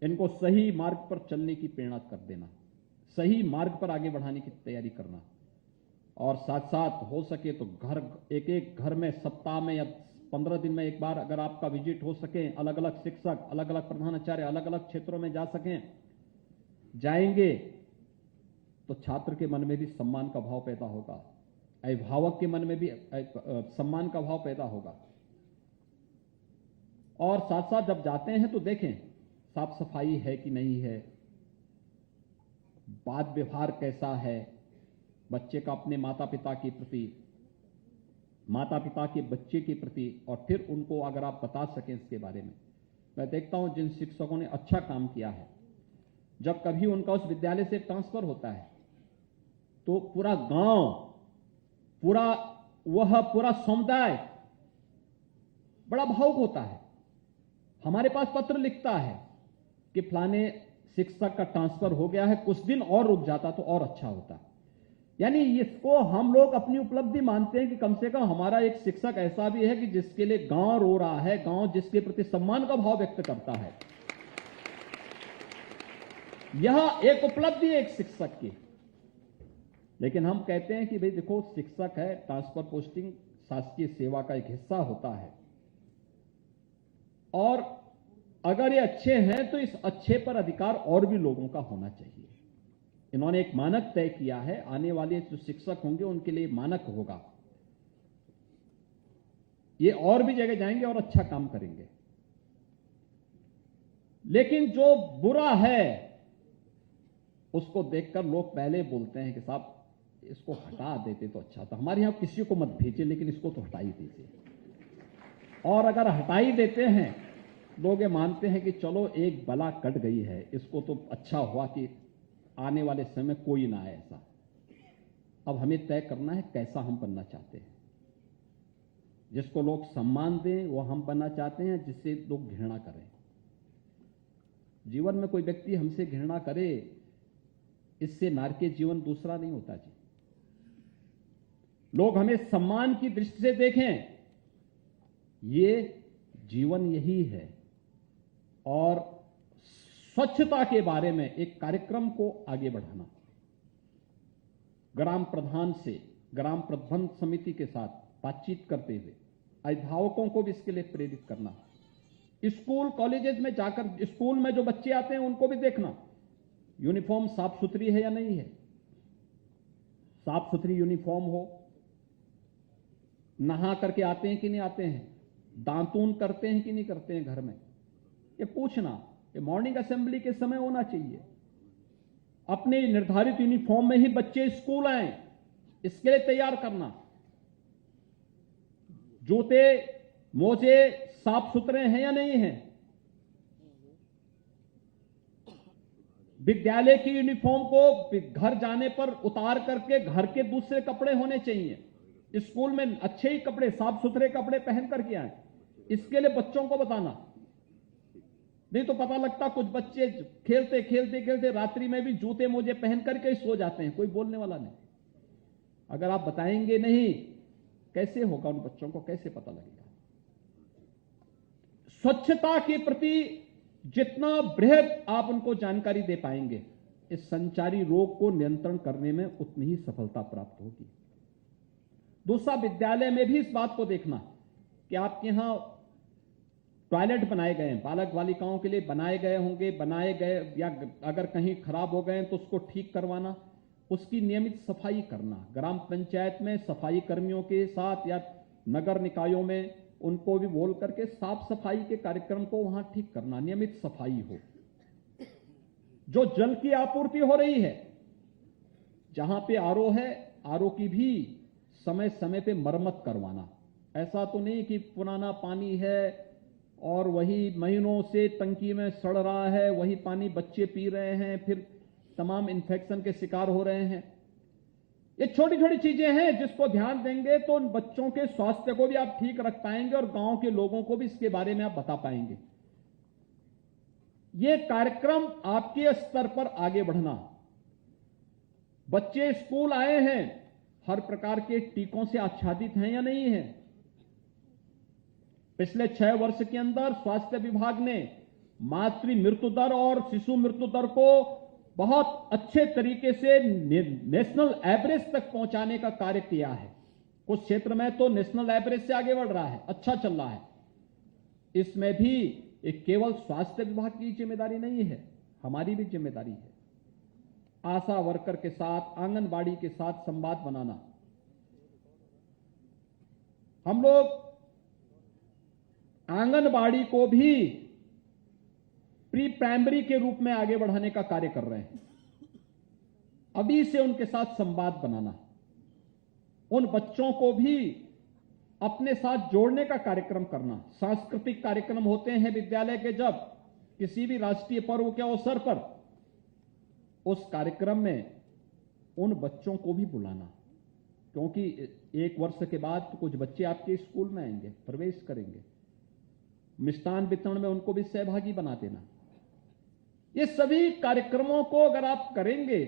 इनको सही मार्ग पर चलने की प्रेरणा कर देना, सही मार्ग पर आगे बढ़ाने की तैयारी करना, और साथ साथ हो सके तो एक एक घर में सप्ताह में या 15 दिन में एक बार अगर आपका विजिट हो सके, अलग अलग शिक्षक, अलग अलग प्रधानाचार्य अलग अलग क्षेत्रों में जा सकें, जाएंगे तो छात्र के मन में भी सम्मान का भाव पैदा होगा, अभिभावक के मन में भी सम्मान का भाव पैदा होगा। और साथ साथ जब जाते हैं तो देखें साफ सफाई है कि नहीं है, बात व्यवहार कैसा है बच्चे का अपने माता पिता के प्रति, माता पिता के बच्चे के प्रति, और फिर उनको अगर आप बता सकें इसके बारे में। मैं देखता हूं जिन शिक्षकों ने अच्छा काम किया है, जब कभी उनका उस विद्यालय से ट्रांसफर होता है तो पूरा गांव, पूरा समुदाय बड़ा भावुक होता है, हमारे पास पत्र लिखता है कि फलाने शिक्षक का ट्रांसफर हो गया है, कुछ दिन और रुक जाता तो और अच्छा होता। यानी इसको हम लोग अपनी उपलब्धि मानते हैं कि कम से कम हमारा एक शिक्षक ऐसा भी है कि जिसके लिए गांव रो रहा है, गांव जिसके प्रति सम्मान का भाव व्यक्त करता है। यह एक उपलब्धि है एक शिक्षक की। लेकिन हम कहते हैं कि भाई देखो शिक्षक है, ट्रांसफर पोस्टिंग शासकीय सेवा का एक हिस्सा होता है, और अगर ये अच्छे हैं तो इस अच्छे पर अधिकार और भी लोगों का होना चाहिए। इन्होंने एक मानक तय किया है, आने वाले जो शिक्षक होंगे उनके लिए मानक होगा, ये और भी जगह जाएंगे और अच्छा काम करेंगे। लेकिन जो बुरा है उसको देखकर लोग पहले बोलते हैं कि साहब इसको हटा देते तो अच्छा था, हमारे यहां किसी को मत भेजिए लेकिन इसको तो हटा ही दीजिए। और अगर हटा ही देते हैं लोग ये मानते हैं कि चलो एक बला कट गई है, इसको तो अच्छा हुआ कि आने वाले समय कोई ना आए ऐसा। अब हमें तय करना है कैसा हम बनना चाहते हैं। जिसको लोग सम्मान दें वो हम बनना चाहते हैं, जिससे लोग घृणा करें। जीवन में कोई व्यक्ति हमसे घृणा करे, इससे नारकीय जीवन दूसरा नहीं होता जी। लोग हमें सम्मान की दृष्टि से देखें, ये जीवन यही है। और स्वच्छता के बारे में एक कार्यक्रम को आगे बढ़ाना, ग्राम प्रधान से ग्राम प्रबंध समिति के साथ बातचीत करते हुए अभिभावकों को भी इसके लिए प्रेरित करना। स्कूल कॉलेजेस में जाकर स्कूल में जो बच्चे आते हैं उनको भी देखना यूनिफॉर्म साफ सुथरी है या नहीं है। साफ सुथरी यूनिफॉर्म हो, नहा करके आते हैं कि नहीं आते हैं, दांतून करते हैं कि नहीं करते हैं घर में, ये पूछना। ये मॉर्निंग असेंबली के समय होना चाहिए। अपने निर्धारित यूनिफॉर्म में ही बच्चे स्कूल आए, इसके लिए तैयार करना। जूते मोजे साफ सुथरे हैं या नहीं हैं। विद्यालय की यूनिफॉर्म को घर जाने पर उतार करके घर के दूसरे कपड़े होने चाहिए। स्कूल में अच्छे ही कपड़े, साफ सुथरे कपड़े पहन करके आए, इसके लिए बच्चों को बताना। नहीं तो पता लगता कुछ बच्चे खेलते खेलते खेलते रात्रि में भी जूते मोजे पहन करके सो जाते हैं, कोई बोलने वाला नहीं। अगर आप बताएंगे नहीं कैसे होगा, उन बच्चों को कैसे पता लगेगा। स्वच्छता के प्रति जितना बृहद आप उनको जानकारी दे पाएंगे, इस संचारी रोग को नियंत्रण करने में उतनी ही सफलता प्राप्त होगी। दूसरा, विद्यालय में भी इस बात को देखना कि आपके यहां टॉयलेट बनाए गए हैं, बालक बालिकाओं के लिए बनाए गए होंगे, बनाए गए या अगर कहीं खराब हो गए तो उसको ठीक करवाना, उसकी नियमित सफाई करना। ग्राम पंचायत में सफाई कर्मियों के साथ या नगर निकायों में उनको भी बोल करके साफ सफाई के कार्यक्रम को वहां ठीक करना, नियमित सफाई हो। जो जल की आपूर्ति हो रही है, जहां पे आरओ है, आरओ की भी समय समय पे मरम्मत करवाना। ऐसा तो नहीं कि पुराना पानी है और वही महीनों से टंकी में सड़ रहा है, वही पानी बच्चे पी रहे हैं, फिर तमाम इन्फेक्शन के शिकार हो रहे हैं। ये छोटी छोटी चीजें हैं जिसको ध्यान देंगे तो उन बच्चों के स्वास्थ्य को भी आप ठीक रख पाएंगे और गांव के लोगों को भी इसके बारे में आप बता पाएंगे। ये कार्यक्रम आपके स्तर पर आगे बढ़ना। बच्चे स्कूल आए हैं, हर प्रकार के टीकों से आच्छादित हैं या नहीं है। पिछले 6 वर्ष के अंदर स्वास्थ्य विभाग ने मातृ मृत्यु दर और शिशु मृत्यु दर को बहुत अच्छे तरीके से नेशनल एवरेज तक पहुंचाने का कार्य किया है। कुछ क्षेत्र में तो नेशनल एवरेज से आगे बढ़ रहा है, अच्छा चल रहा है। इसमें भी एक केवल स्वास्थ्य विभाग की जिम्मेदारी नहीं है, हमारी भी जिम्मेदारी है। आशा वर्कर के साथ, आंगनबाड़ी के साथ संवाद बनाना। हम लोग आंगनबाड़ी को भी प्री प्राइमरी के रूप में आगे बढ़ाने का कार्य कर रहे हैं। अभी से उनके साथ संवाद बनाना, उन बच्चों को भी अपने साथ जोड़ने का कार्यक्रम करना। सांस्कृतिक कार्यक्रम होते हैं विद्यालय के, जब किसी भी राष्ट्रीय पर्व के अवसर पर उस कार्यक्रम में उन बच्चों को भी बुलाना, क्योंकि 1 वर्ष के बाद तो कुछ बच्चे आपके स्कूल में आएंगे, प्रवेश करेंगे। मिष्ठान वितरण में उनको भी सहभागी बना देना। ये सभी कार्यक्रमों को अगर आप करेंगे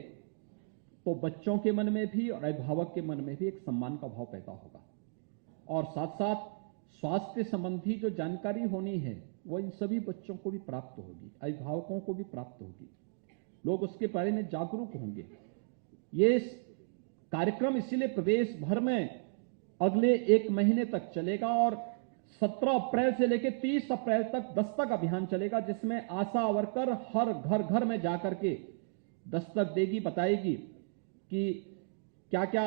तो बच्चों के मन में भी और अभिभावक के मन में भी एक सम्मान का भाव पैदा होगा। और साथ साथ स्वास्थ्य संबंधी जो जानकारी होनी है वो इन सभी बच्चों को भी प्राप्त होगी, अभिभावकों को भी प्राप्त होगी। लोग उसके बारे में जागरूक होंगे। ये कार्यक्रम इसीलिए प्रदेश भर में अगले 1 महीने तक चलेगा और 17 अप्रैल से लेकर 30 अप्रैल तक दस्तक अभियान चलेगा, जिसमें आशा वर्कर हर घर में जाकर के दस्तक देगी, बताएगी कि क्या क्या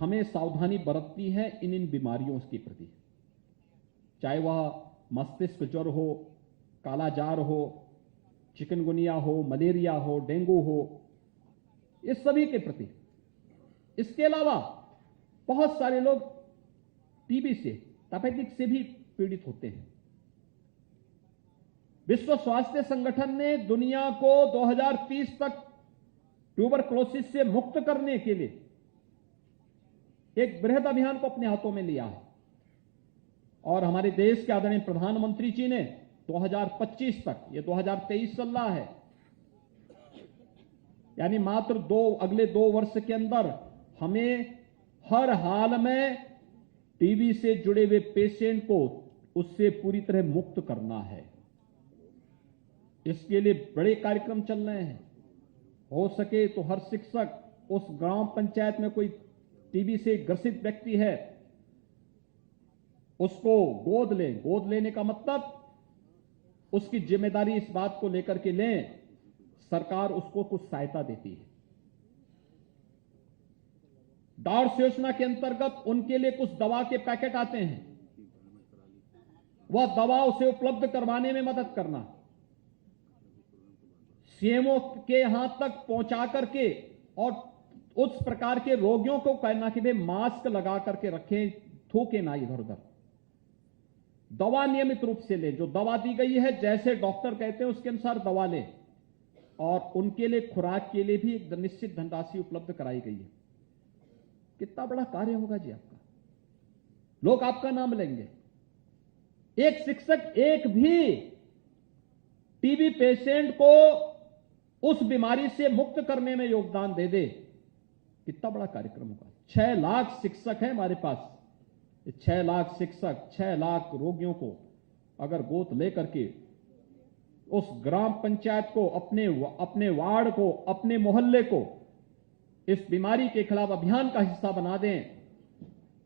हमें सावधानी बरतनी है इन बीमारियों के प्रति। चाहे वह मस्तिष्क ज्वर हो, कालाजार हो, चिकनगुनिया हो, मलेरिया हो, डेंगू हो, इस सभी के प्रति। इसके अलावा बहुत सारे लोग टीबी से, तपेदिक से भी पीड़ित होते हैं। विश्व स्वास्थ्य संगठन ने दुनिया को 2030 तक ट्यूबरक्लोसिस से मुक्त करने के लिए एक बृहद अभियान को अपने हाथों में लिया है। और हमारे देश के आदरणीय प्रधानमंत्री जी ने 2025 तक, ये 2023 चल रहा है, यानी मात्र अगले 2 वर्ष के अंदर हमें हर हाल में टीबी से जुड़े हुए पेशेंट को उससे पूरी तरह मुक्त करना है। इसके लिए बड़े कार्यक्रम चल रहे हैं। हो सके तो हर शिक्षक उस ग्राम पंचायत में कोई टीबी से ग्रसित व्यक्ति है उसको गोद लें। गोद लेने का मतलब उसकी जिम्मेदारी इस बात को लेकर के लें, सरकार उसको कुछ सहायता देती है। डॉट्स योजना के अंतर्गत उनके लिए कुछ दवा के पैकेट आते हैं, वह दवा उसे उपलब्ध करवाने में मदद करना, सीएमओ के यहां तक पहुंचा करके, और उस प्रकार के रोगियों को कहना कि वे मास्क लगा करके रखें, थूके ना इधर उधर। दवा नियमित रूप से लें, जो दवा दी गई है जैसे डॉक्टर कहते हैं उसके अनुसार दवा लें। और उनके लिए खुराक के लिए भी एक निश्चित धनराशि उपलब्ध कराई गई है। कितना बड़ा कार्य होगा जी आपका, लोग आपका नाम लेंगे। एक शिक्षक एक भी टीबी पेशेंट को उस बीमारी से मुक्त करने में योगदान दे दे, कितना बड़ा कार्यक्रम होगा। 6 लाख शिक्षक हैं हमारे पास। 6 लाख शिक्षक 6 लाख रोगियों को अगर गोद लेकर के उस ग्राम पंचायत को, अपने वार्ड को, अपने मोहल्ले को इस बीमारी के खिलाफ अभियान का हिस्सा बना दें,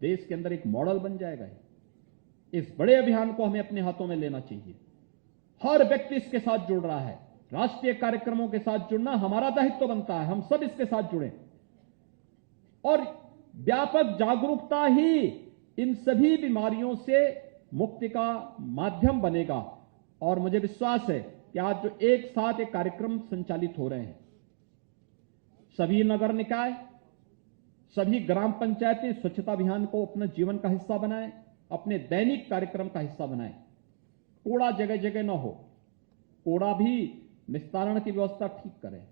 देश के अंदर एक मॉडल बन जाएगा। इस बड़े अभियान को हमें अपने हाथों में लेना चाहिए। हर व्यक्ति इसके साथ जुड़ रहा है। राष्ट्रीय कार्यक्रमों के साथ जुड़ना हमारा दायित्व बनता है, हम सब इसके साथ जुड़ें। और व्यापक जागरूकता ही इन सभी बीमारियों से मुक्ति का माध्यम बनेगा। और मुझे विश्वास है कि आज जो एक साथ एक कार्यक्रम संचालित हो रहे हैं, सभी नगर निकाय, सभी ग्राम पंचायतें स्वच्छता अभियान को अपना जीवन का हिस्सा बनाएं, अपने दैनिक कार्यक्रम का हिस्सा बनाएं। कूड़ा जगह जगह न हो, कूड़ा भी निस्तारण की व्यवस्था ठीक करें।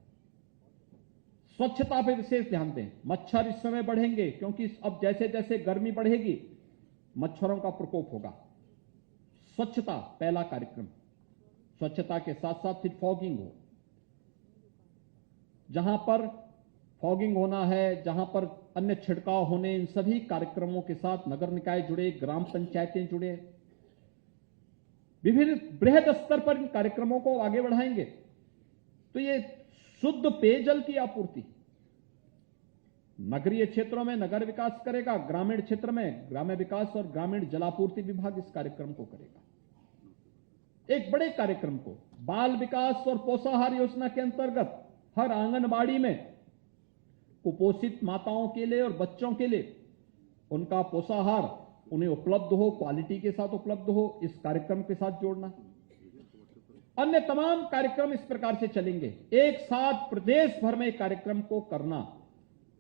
स्वच्छता पर विशेष ध्यान दें। मच्छर इस समय बढ़ेंगे क्योंकि अब जैसे जैसे गर्मी बढ़ेगी मच्छरों का प्रकोप होगा। स्वच्छता पहला कार्यक्रम। स्वच्छता के साथ साथ फिर फॉगिंग हो। जहां पर फॉगिंग होना है, जहां पर अन्य छिड़काव होने, इन सभी कार्यक्रमों के साथ नगर निकाय जुड़े, ग्राम पंचायतें जुड़े। विभिन्न बृहद स्तर पर इन कार्यक्रमों को आगे बढ़ाएंगे तो ये शुद्ध पेयजल की आपूर्ति नगरीय क्षेत्रों में नगर विकास करेगा, ग्रामीण क्षेत्र में ग्राम्य विकास और ग्रामीण जलापूर्ति विभाग इस कार्यक्रम को करेगा। एक बड़े कार्यक्रम को बाल विकास और पोषाहार योजना के अंतर्गत हर आंगनबाड़ी में कुपोषित माताओं के लिए और बच्चों के लिए उनका पोषाहार उन्हें उपलब्ध हो, क्वालिटी के साथ उपलब्ध हो, इस कार्यक्रम के साथ जोड़ना। अन्य तमाम कार्यक्रम इस प्रकार से चलेंगे, एक साथ प्रदेश भर में कार्यक्रम को करना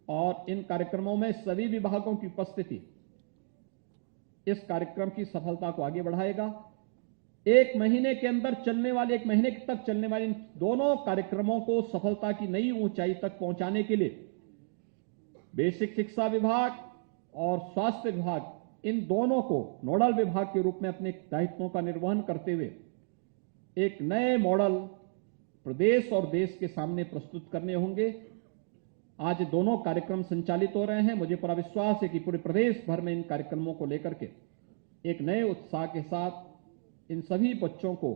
और इन कार्यक्रमों में सभी विभागों की उपस्थिति इस कार्यक्रम की सफलता को आगे बढ़ाएगा। एक महीने के अंदर चलने वाले, एक महीने तक चलने वाले इन दोनों कार्यक्रमों को सफलता की नई ऊंचाई तक पहुंचाने के लिए बेसिक शिक्षा विभाग और स्वास्थ्य विभाग इन दोनों को नोडल विभाग के रूप में अपने दायित्वों का निर्वहन करते हुए एक नए मॉडल प्रदेश और देश के सामने प्रस्तुत करने होंगे। आज दोनों कार्यक्रम संचालित हो रहे हैं। मुझे पूरा विश्वास है कि पूरे प्रदेश भर में इन कार्यक्रमों को लेकर के एक नए उत्साह के साथ इन सभी बच्चों को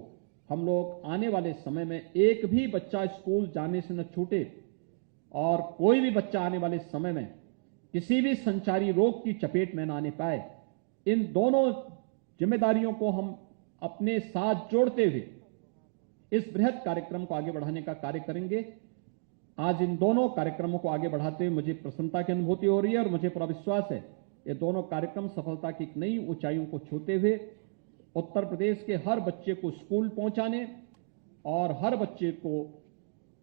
हम लोग आने वाले समय में एक भी बच्चा स्कूल जाने से न छूटे और कोई भी बच्चा आने वाले समय में किसी भी संचारी रोग की चपेट में न आने पाए। इन दोनों जिम्मेदारियों को हम अपने साथ जोड़ते हुए इस बृहद कार्यक्रम को आगे बढ़ाने का कार्य करेंगे। आज इन दोनों कार्यक्रमों को आगे बढ़ाते हुए मुझे प्रसन्नता की अनुभूति हो रही है और मुझे पूरा विश्वास है ये दोनों कार्यक्रम सफलता की एक नई ऊंचाइयों को छूते हुए उत्तर प्रदेश के हर बच्चे को स्कूल पहुंचाने और हर बच्चे को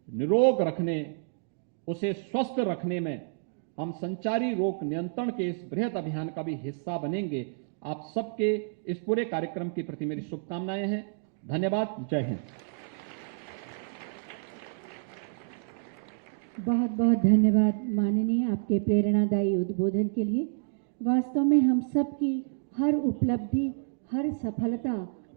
निरोग रखने, उसे स्वस्थ रखने में हम संचारी रोग नियंत्रण के इस बृहद अभियान का भी हिस्सा बनेंगे। आप सबके इस पूरे कार्यक्रम के प्रति मेरी शुभकामनाएं हैं। धन्यवाद। जय हिंद। बहुत बहुत धन्यवाद माननीय, आपके प्रेरणादायी उद्बोधन के लिए। वास्तव में हम सबकी हर उपलब्धि, हर सफलता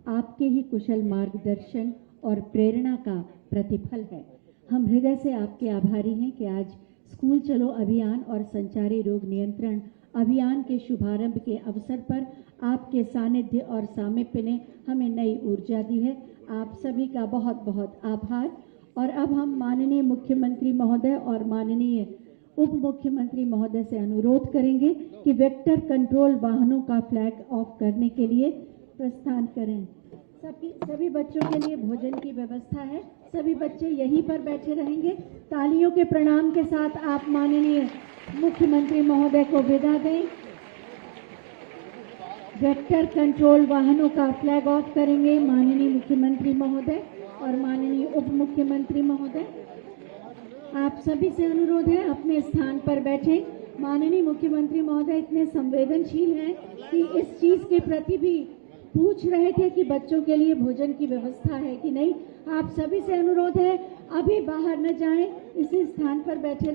आपके ही कुशल मार्गदर्शन और प्रेरणा का प्रतिफल है। हम हृदय से आपके आभारी हैं कि आज स्कूल चलो अभियान और संचारी रोग नियंत्रण अभियान के शुभारंभ के अवसर पर आपके सानिध्य और सामीप्य ने हमें नई ऊर्जा दी है। आप सभी का बहुत बहुत आभार। और अब हम माननीय मुख्यमंत्री महोदय और माननीय उप मुख्यमंत्री महोदय से अनुरोध करेंगे कि वेक्टर कंट्रोल वाहनों का फ्लैग ऑफ करने के लिए प्रस्थान करें। सभी बच्चों के लिए भोजन की व्यवस्था है। सभी बच्चे यहीं पर बैठे रहेंगे। तालियों के प्रणाम के साथ आप माननीय मुख्यमंत्री महोदय को विदा दें। वेक्टर कंट्रोल वाहनों का फ्लैग ऑफ करेंगे माननीय मुख्यमंत्री महोदय और माननीय उप मुख्यमंत्री महोदय। आप सभी से अनुरोध है अपने स्थान पर बैठें। माननीय मुख्यमंत्री महोदय इतने संवेदनशील हैं कि इस चीज के प्रति भी पूछ रहे थे कि बच्चों के लिए भोजन की व्यवस्था है कि नहीं। आप सभी से अनुरोध है अभी बाहर न जाएं, इसी स्थान पर बैठे रहें।